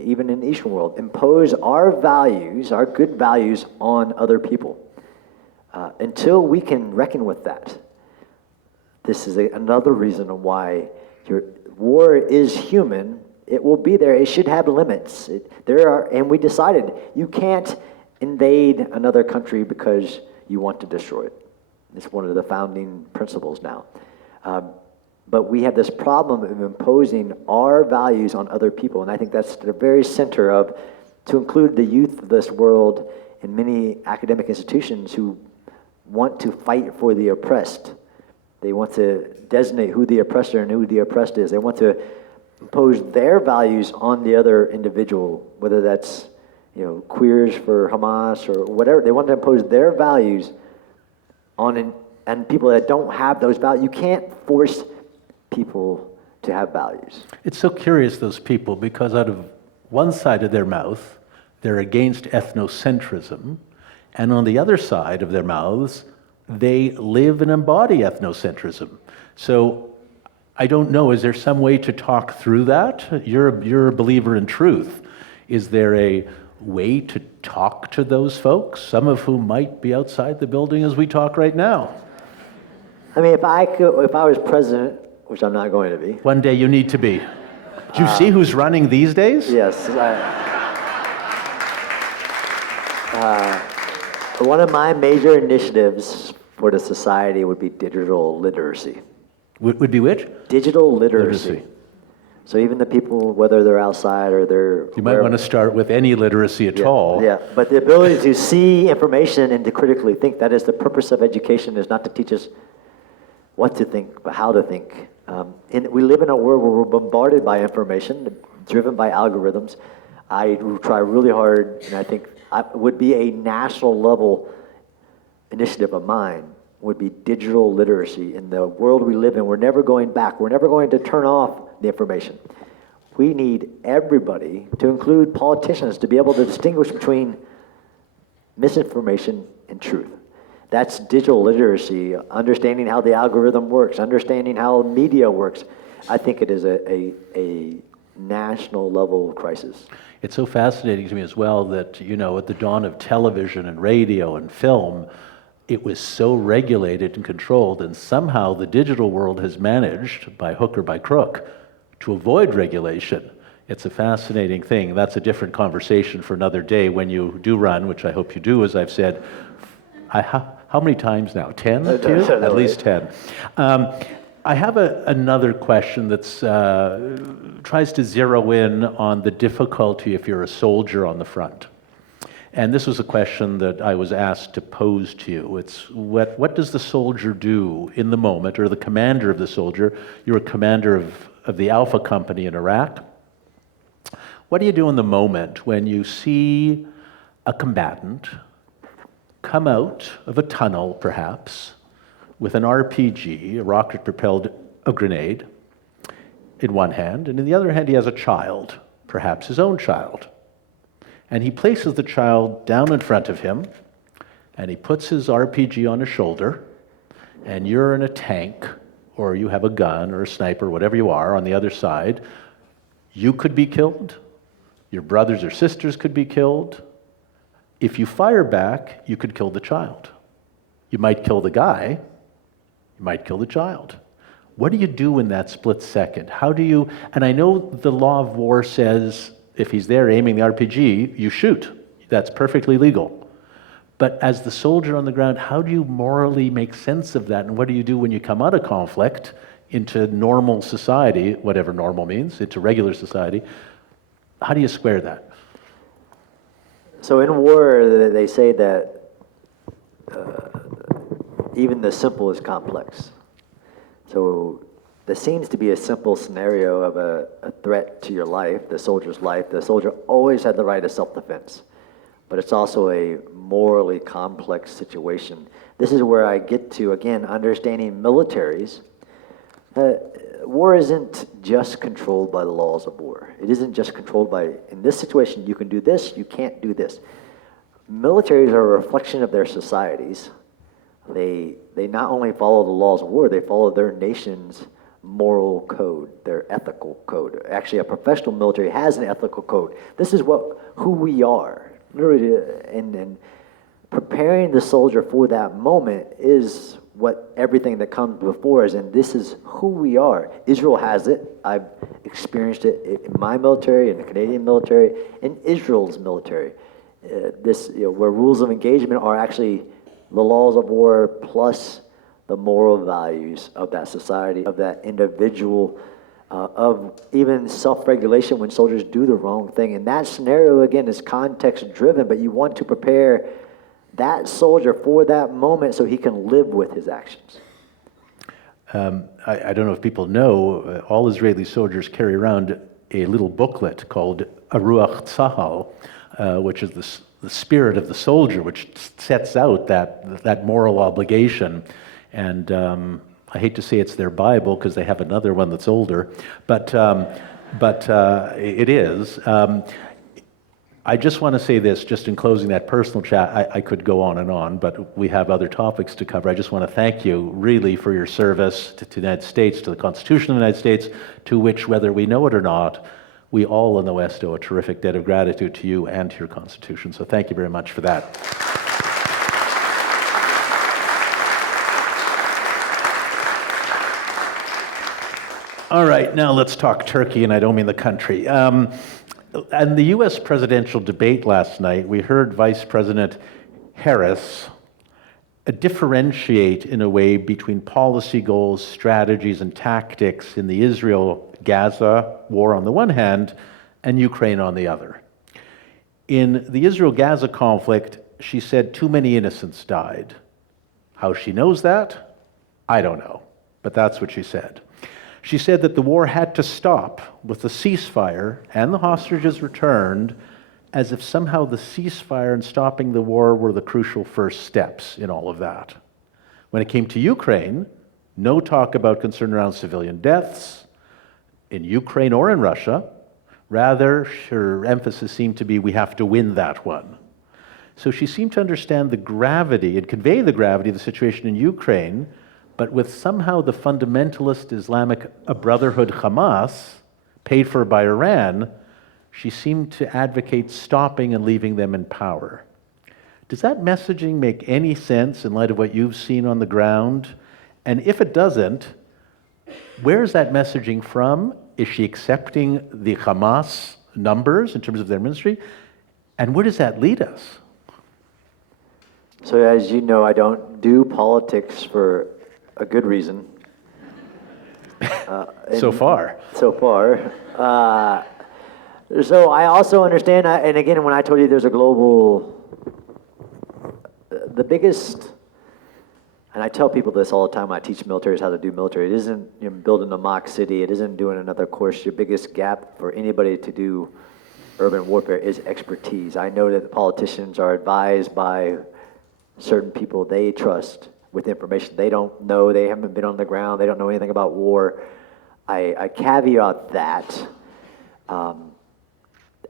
even in the Eastern world, impose our values, our good values on other people. Until we can reckon with that, this is another reason why war is human. It will be there. It should have limits. And we decided you can't invade another country because you want to destroy it. It's one of the founding principles now. But we have this problem of imposing our values on other people, and I think that's the very center of, to include the youth of this world in many academic institutions who want to fight for the oppressed. They want to designate who the oppressor and who the oppressed is. They want to impose their values on the other individual, whether that's queers for Hamas or whatever. They want to impose their values on and people that don't have those values. You can't force people to have values. It's so curious, those people, because out of one side of their mouth, they're against ethnocentrism, and on the other side of their mouths, they live and embody ethnocentrism. So I don't know, is there some way to talk through that? You're a believer in truth. Is there a way to talk to those folks, some of whom might be outside the building as we talk right now? I mean, if I was president, which I'm not going to be. One day you need to be. Do you see who's running these days? Yes. One of my major initiatives for the society would be digital literacy. Would be which? Digital literacy. So even the people, whether they're outside or they're... You might want to start with any literacy at all. Yeah, but the ability to see information and to critically think, that is the purpose of education, is not to teach us what to think, but how to think. And we live in a world where we're bombarded by information, driven by algorithms. I try really hard, and I think it would be a national level initiative of mine, would be digital literacy. In the world we live in, we're never going back. We're never going to turn off the information. We need everybody, to include politicians, to be able to distinguish between misinformation and truth. That's digital literacy, understanding how the algorithm works, understanding how media works. I think it is a national level crisis. It's so fascinating to me as well that, at the dawn of television and radio and film, it was so regulated and controlled, and somehow the digital world has managed, by hook or by crook, to avoid regulation. It's a fascinating thing. That's a different conversation for another day when you do run, which I hope you do, as I've said. How many times now? 10? At least 10. I have another question that's tries to zero in on the difficulty if you're a soldier on the front. And this was a question that I was asked to pose to you. It's what does the soldier do in the moment, or the commander of the soldier? You're a commander of the Alpha Company in Iraq. What do you do in the moment when you see a combatant come out of a tunnel, perhaps, with an RPG, a rocket-propelled grenade, in one hand, and in the other hand he has a child, perhaps his own child. And he places the child down in front of him, and he puts his RPG on his shoulder, and you're in a tank, or you have a gun or a sniper, whatever you are, on the other side. You could be killed. Your brothers or sisters could be killed. If you fire back, you could kill the child. You might kill the guy. You might kill the child. What do you do in that split second? How do you, and I know the law of war says if he's there aiming the RPG, you shoot. That's perfectly legal. But as the soldier on the ground, how do you morally make sense of that? And what do you do when you come out of conflict into normal society, whatever normal means, into regular society? How do you square that? So in war, they say that even the simple is complex. So there seems to be a simple scenario of a threat to your life, the soldier's life. The soldier always had the right of self-defense, but it's also a morally complex situation. This is where I get to, again, understanding militaries. War isn't just controlled by the laws of war. It isn't just controlled by, in this situation, you can do this, you can't do this. Militaries are a reflection of their societies. They not only follow the laws of war, they follow their nation's moral code, their ethical code. Actually, a professional military has an ethical code. This is who we are. Literally, and preparing the soldier for that moment is what everything that comes before is, and this is who we are. Israel has it. I've experienced it in my military, in the Canadian military, in Israel's military. Where rules of engagement are actually the laws of war plus the moral values of that society, of that individual, of even self-regulation when soldiers do the wrong thing. And that scenario, again, is context-driven, but you want to prepare that soldier for that moment so he can live with his actions. I don't know if people know, all Israeli soldiers carry around a little booklet called Ruach Tzahal, which is the spirit of the soldier, which sets out that moral obligation. And I hate to say it's their Bible because they have another one that's older, but it is. I just want to say this, just in closing that personal chat. I could go on, but we have other topics to cover. I just want to thank you really for your service to the United States, to the Constitution of the United States, to which, whether we know it or not, we all in the West owe a terrific debt of gratitude to you and to your Constitution. So thank you very much for that. All right, now let's talk Turkey, and I don't mean the country. And the U.S. presidential debate last night, we heard Vice President Harris differentiate in a way between policy goals, strategies, and tactics in the Israel-Gaza war on the one hand, and Ukraine on the other. In the Israel-Gaza conflict, she said too many innocents died. How she knows that, I don't know, but that's what she said. She said that the war had to stop with the ceasefire and the hostages returned, as if somehow the ceasefire and stopping the war were the crucial first steps in all of that. When it came to Ukraine, no talk about concern around civilian deaths in Ukraine or in Russia. Rather, her emphasis seemed to be, we have to win that one. So she seemed to understand the gravity and convey the gravity of the situation in Ukraine, but with somehow the fundamentalist Islamic Brotherhood Hamas, paid for by Iran, she seemed to advocate stopping and leaving them in power. Does that messaging make any sense in light of what you've seen on the ground? And if it doesn't, where is that messaging from? Is she accepting the Hamas numbers in terms of their ministry? And where does that lead us? So as you know, I don't do politics for a good reason. So far. So I also understand, and again, when I told you there's a global, the biggest, and I tell people this all the time when I teach militaries how to do military, it isn't building a mock city, it isn't doing another course. Your biggest gap for anybody to do urban warfare is expertise. I know that the politicians are advised by certain people they trust with information they don't know, they haven't been on the ground, they don't know anything about war. I caveat that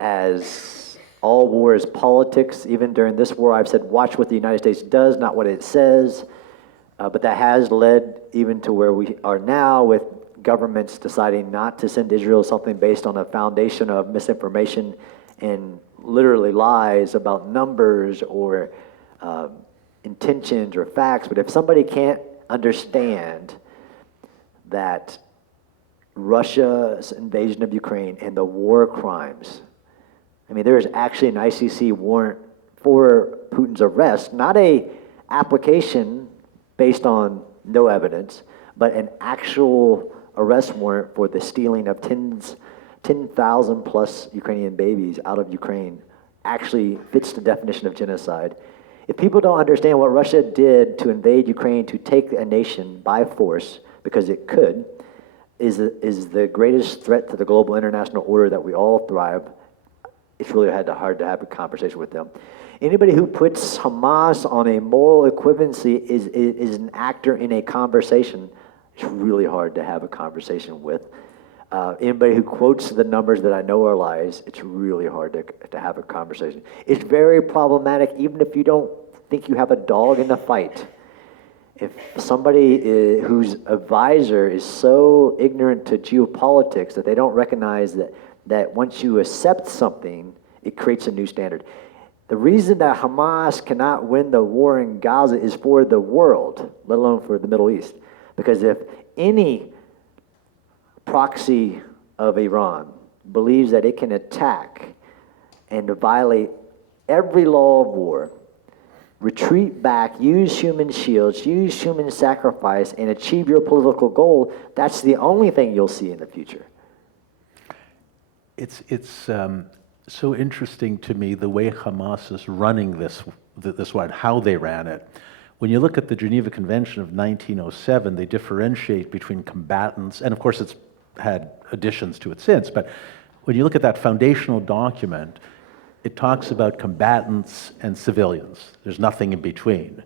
as all war is politics. Even during this war, I've said, watch what the United States does, not what it says. But that has led even to where we are now with governments deciding not to send Israel something based on a foundation of misinformation and literally lies about numbers or intentions or facts. But if somebody can't understand that Russia's invasion of Ukraine and the war crimes, I mean, there is actually an ICC warrant for Putin's arrest, not a application based on no evidence, but an actual arrest warrant for the stealing of 10,000 plus Ukrainian babies out of Ukraine actually fits the definition of genocide. If people don't understand what Russia did to invade Ukraine, to take a nation by force, because it could, is the greatest threat to the global international order that we all thrive, it's really hard to have a conversation with them. Anybody who puts Hamas on a moral equivalency is an actor in a conversation. It's really hard to have a conversation with. Anybody who quotes the numbers that I know are lies, it's really hard to have a conversation. It's very problematic, even if you don't think you have a dog in the fight. If somebody whose advisor is so ignorant to geopolitics that they don't recognize that once you accept something, it creates a new standard. The reason that Hamas cannot win the war in Gaza is for the world, let alone for the Middle East. Because if any proxy of Iran believes that it can attack and violate every law of war, retreat back, use human shields, use human sacrifice, and achieve your political goal, that's the only thing you'll see in the future. It's so interesting to me the way Hamas is running this one, how they ran it. When you look at the Geneva Convention of 1907, they differentiate between combatants, and of course it's had additions to it since, but when you look at that foundational document, it talks about combatants and civilians. There's nothing in between.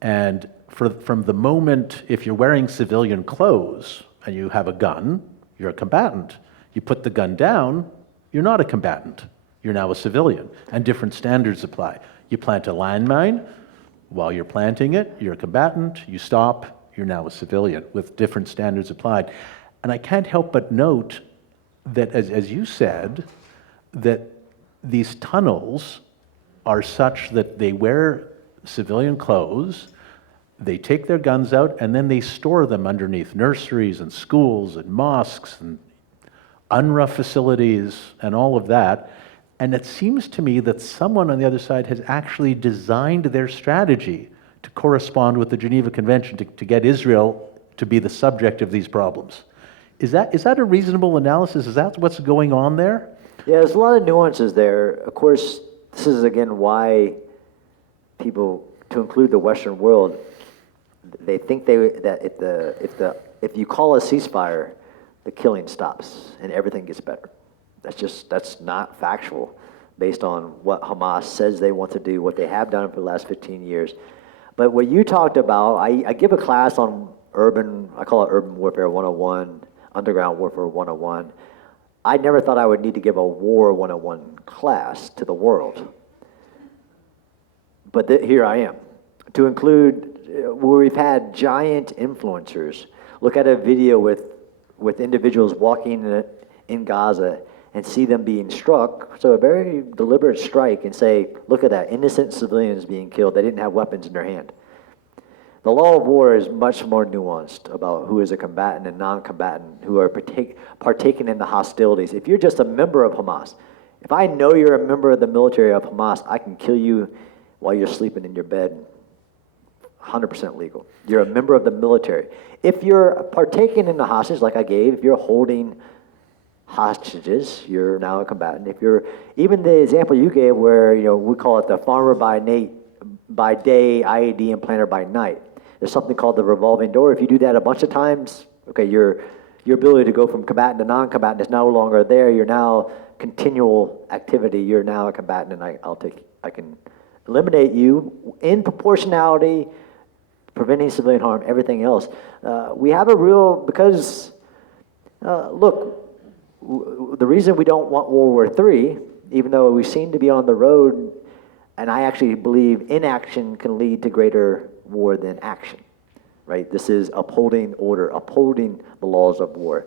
And from the moment, if you're wearing civilian clothes and you have a gun, you're a combatant. You put the gun down, you're not a combatant. You're now a civilian, and different standards apply. You plant a landmine, while you're planting it, you're a combatant. You stop, you're now a civilian, with different standards applied. And I can't help but note that, as you said, that these tunnels are such that they wear civilian clothes, they take their guns out, and then they store them underneath nurseries and schools and mosques and UNRWA facilities and all of that. And it seems to me that someone on the other side has actually designed their strategy to correspond with the Geneva Convention to get Israel to be the subject of these problems. Is that a reasonable analysis? Is that what's going on there? Yeah, there's a lot of nuances there. Of course, this is again why people, to include the Western world, they think that if you call a ceasefire, the killing stops and everything gets better. That's not factual based on what Hamas says they want to do, what they have done for the last 15 years. But what you talked about, I give a class on I call it Urban Warfare 101, Underground Warfare 101. I never thought I would need to give a War 101 class to the world. But here I am. To include where we've had giant influencers. Look at a video with individuals walking in Gaza and see them being struck, so a very deliberate strike, and say, look at that, innocent civilians being killed. They didn't have weapons in their hand. The law of war is much more nuanced about who is a combatant and non-combatant, who are partaking in the hostilities. If you're just a member of Hamas, if I know you're a member of the military of Hamas, I can kill you while you're sleeping in your bed. 100% legal. You're a member of the military. If you're partaking in the hostage, like I gave, if you're holding hostages, you're now a combatant. If you're, even the example you gave where, we call it the farmer by day, IED implanter by night. There's something called the revolving door. If you do that a bunch of times, okay, your ability to go from combatant to non-combatant is no longer there. You're now continual activity. You're now a combatant, and I can eliminate you in proportionality, preventing civilian harm, everything else. We have because Look, the reason we don't want World War III, even though we seem to be on the road, and I actually believe inaction can lead to greater war than action, right? This is upholding order, upholding the laws of war.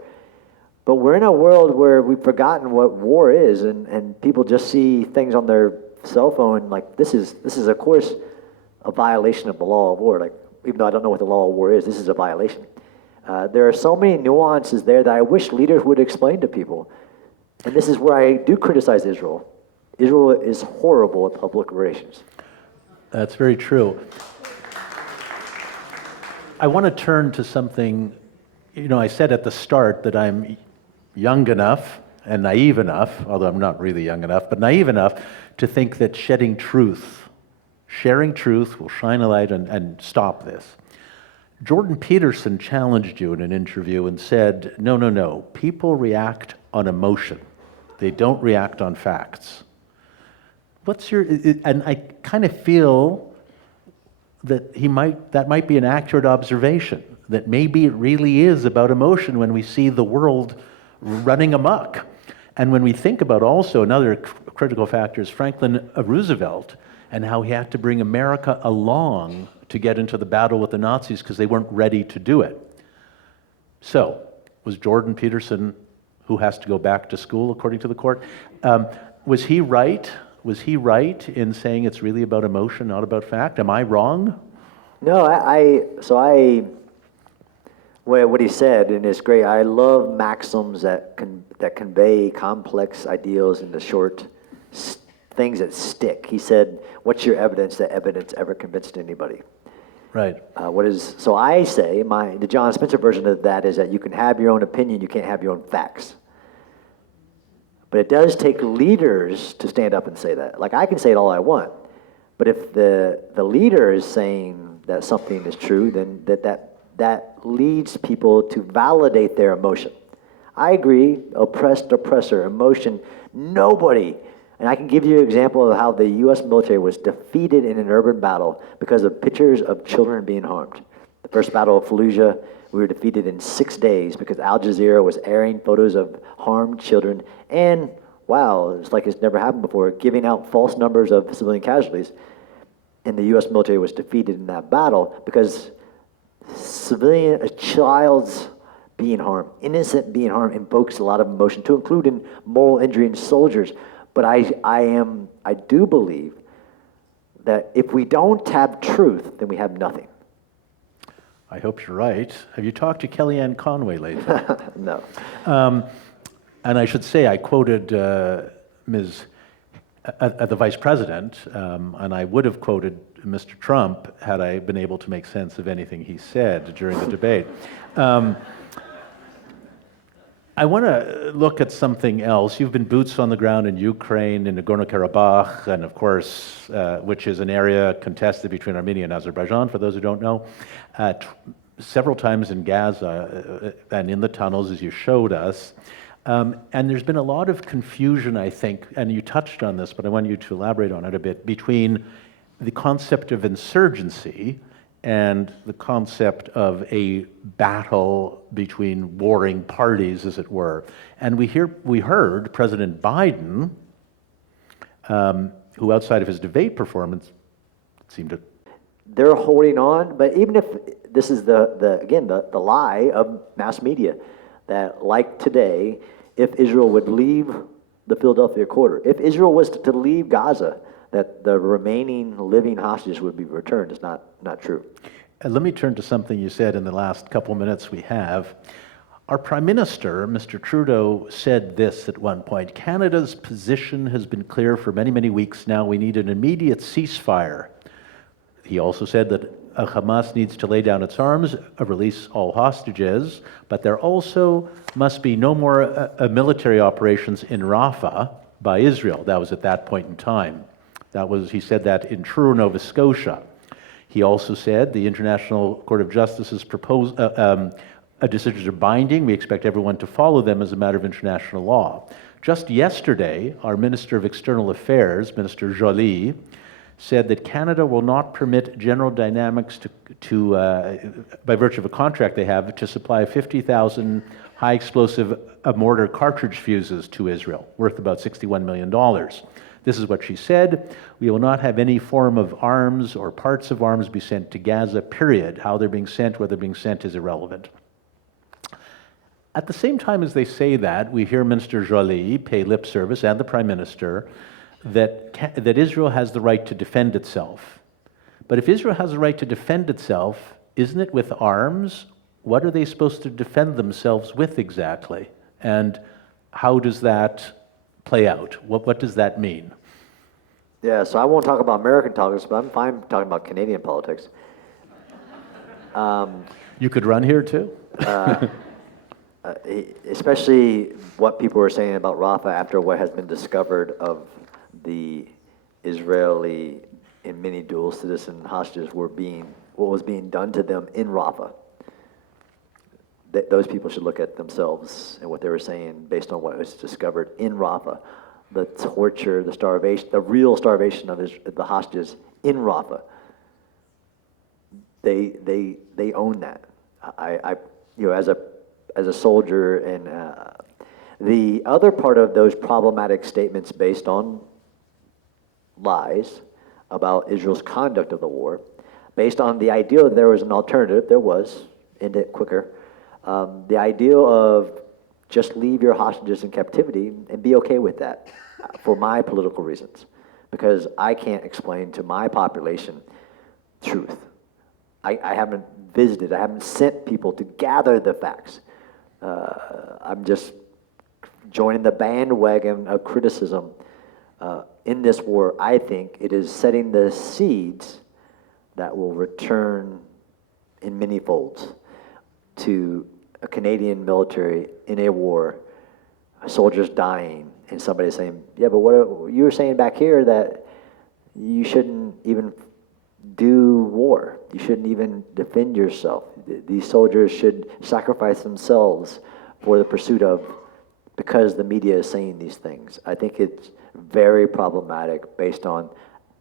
But we're in a world where we've forgotten what war is, and people just see things on their cell phone like this is of course a violation of the law of war. Like, even though I don't know what the law of war is, this is a violation. There are so many nuances there that I wish leaders would explain to people. And this is where I do criticize Israel. Israel is horrible at public relations. That's very true. I want to turn to something, I said at the start that I'm young enough and naive enough, although I'm not really young enough, but naive enough to think that sharing truth will shine a light and stop this. Jordan Peterson challenged you in an interview and said, no, people react on emotion. They don't react on facts. And I kind of feel that that might be an accurate observation, that maybe it really is about emotion when we see the world running amok. And when we think about also another critical factor is Franklin Roosevelt and how he had to bring America along to get into the battle with the Nazis because they weren't ready to do it. So, was Jordan Peterson, who has to go back to school according to the court, was he right? Was he right in saying it's really about emotion, not about fact? Am I wrong? No, what he said, and it's great. I love maxims that convey complex ideals into short things that stick. He said, "What's your evidence that evidence ever convinced anybody?" Right. So I say, the John Spencer version of that is that you can have your own opinion, you can't have your own facts. But it does take leaders to stand up and say that. Like, I can say it all I want, but if the leader is saying that something is true, then that leads people to validate their emotion. I agree, oppressed, oppressor, emotion, nobody. And I can give you an example of how the U.S. military was defeated in an urban battle because of pictures of children being harmed. The first battle of Fallujah, we were defeated in 6 days because Al Jazeera was airing photos of harmed children and, wow, it's like it's never happened before, giving out false numbers of civilian casualties. And the U.S. military was defeated in that battle because a child's being harmed, innocent being harmed, invokes a lot of emotion, to include in moral injury in soldiers. But I do believe that if we don't have truth, then we have nothing. I hope you're right. Have you talked to Kellyanne Conway lately? No. And I should say, I quoted the Vice President, and I would have quoted Mr. Trump had I been able to make sense of anything he said during the debate. I want to look at something else. You've been boots on the ground in Ukraine, in Nagorno-Karabakh, and of course, which is an area contested between Armenia and Azerbaijan, for those who don't know. Several times in Gaza and in the tunnels, as you showed us. And there's been a lot of confusion, I think, and you touched on this, but I want you to elaborate on it a bit, between the concept of insurgency and the concept of a battle between warring parties, as it were. And we heard President Biden, who outside of his debate performance seemed to... They're holding on, but even if this is the lie of mass media, that like today, if Israel would leave the Philadelphia Quarter, if Israel was to leave Gaza, that the remaining living hostages would be returned is not true. Let me turn to something you said in the last couple minutes we have. Our Prime Minister, Mr. Trudeau, said this at one point: Canada's position has been clear for many, many weeks now. We need an immediate ceasefire. He also said that Hamas needs to lay down its arms, release all hostages, but there also must be no more military operations in Rafah by Israel. That was at that point in time. He said that in Truro, Nova Scotia. He also said the International Court of Justice has proposed decisions are binding. We expect everyone to follow them as a matter of international law. Just yesterday, our Minister of External Affairs, Minister Joly, said that Canada will not permit General Dynamics by virtue of a contract they have, to supply 50,000 high explosive mortar cartridge fuses to Israel, worth about $61 million. This is what she said: "We will not have any form of arms or parts of arms be sent to Gaza, period. How they're being sent, whether they're being sent is irrelevant." At the same time as they say that, we hear Minister Joly pay lip service, and the Prime Minister, that Israel has the right to defend itself. But if Israel has the right to defend itself, isn't it with arms? What are they supposed to defend themselves with exactly? And how does that play out? What does that mean? Yeah, so I won't talk about American politics, but I'm fine talking about Canadian politics. You could run here too? Especially what people are saying about Rafah after what has been discovered of the Israeli and many dual citizen hostages what was being done to them in Rafah. Those people should look at themselves and what they were saying based on what was discovered in Rafah. The torture, the starvation, the real starvation of the hostages in Rafah. They own that. I as a soldier, and the other part of those problematic statements based on lies about Israel's conduct of the war, based on the idea that there was an alternative, there was, end it quicker, the idea of just leave your hostages in captivity and be okay with that for my political reasons, because I can't explain to my population truth. I haven't visited, I haven't sent people to gather the facts. I'm just joining the bandwagon of criticism in this war. I think it is setting the seeds that will return in many folds to a Canadian military in a war, soldiers dying, and somebody saying, yeah, but you were saying back here that you shouldn't even do war. You shouldn't even defend yourself. These soldiers should sacrifice themselves for the pursuit of, because the media is saying these things. I think it's very problematic based on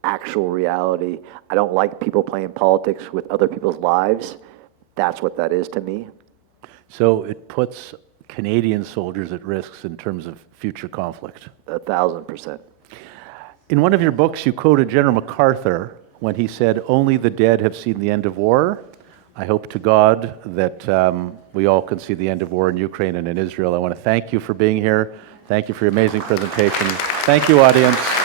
actual reality. I don't like people playing politics with other people's lives. That's what that is to me. So it puts Canadian soldiers at risk in terms of future conflict. 1,000%. In one of your books, you quoted General MacArthur when he said, "Only the dead have seen the end of war." I hope to God that we all can see the end of war in Ukraine and in Israel. I want to thank you for being here. Thank you for your amazing presentation. Thank you, audience.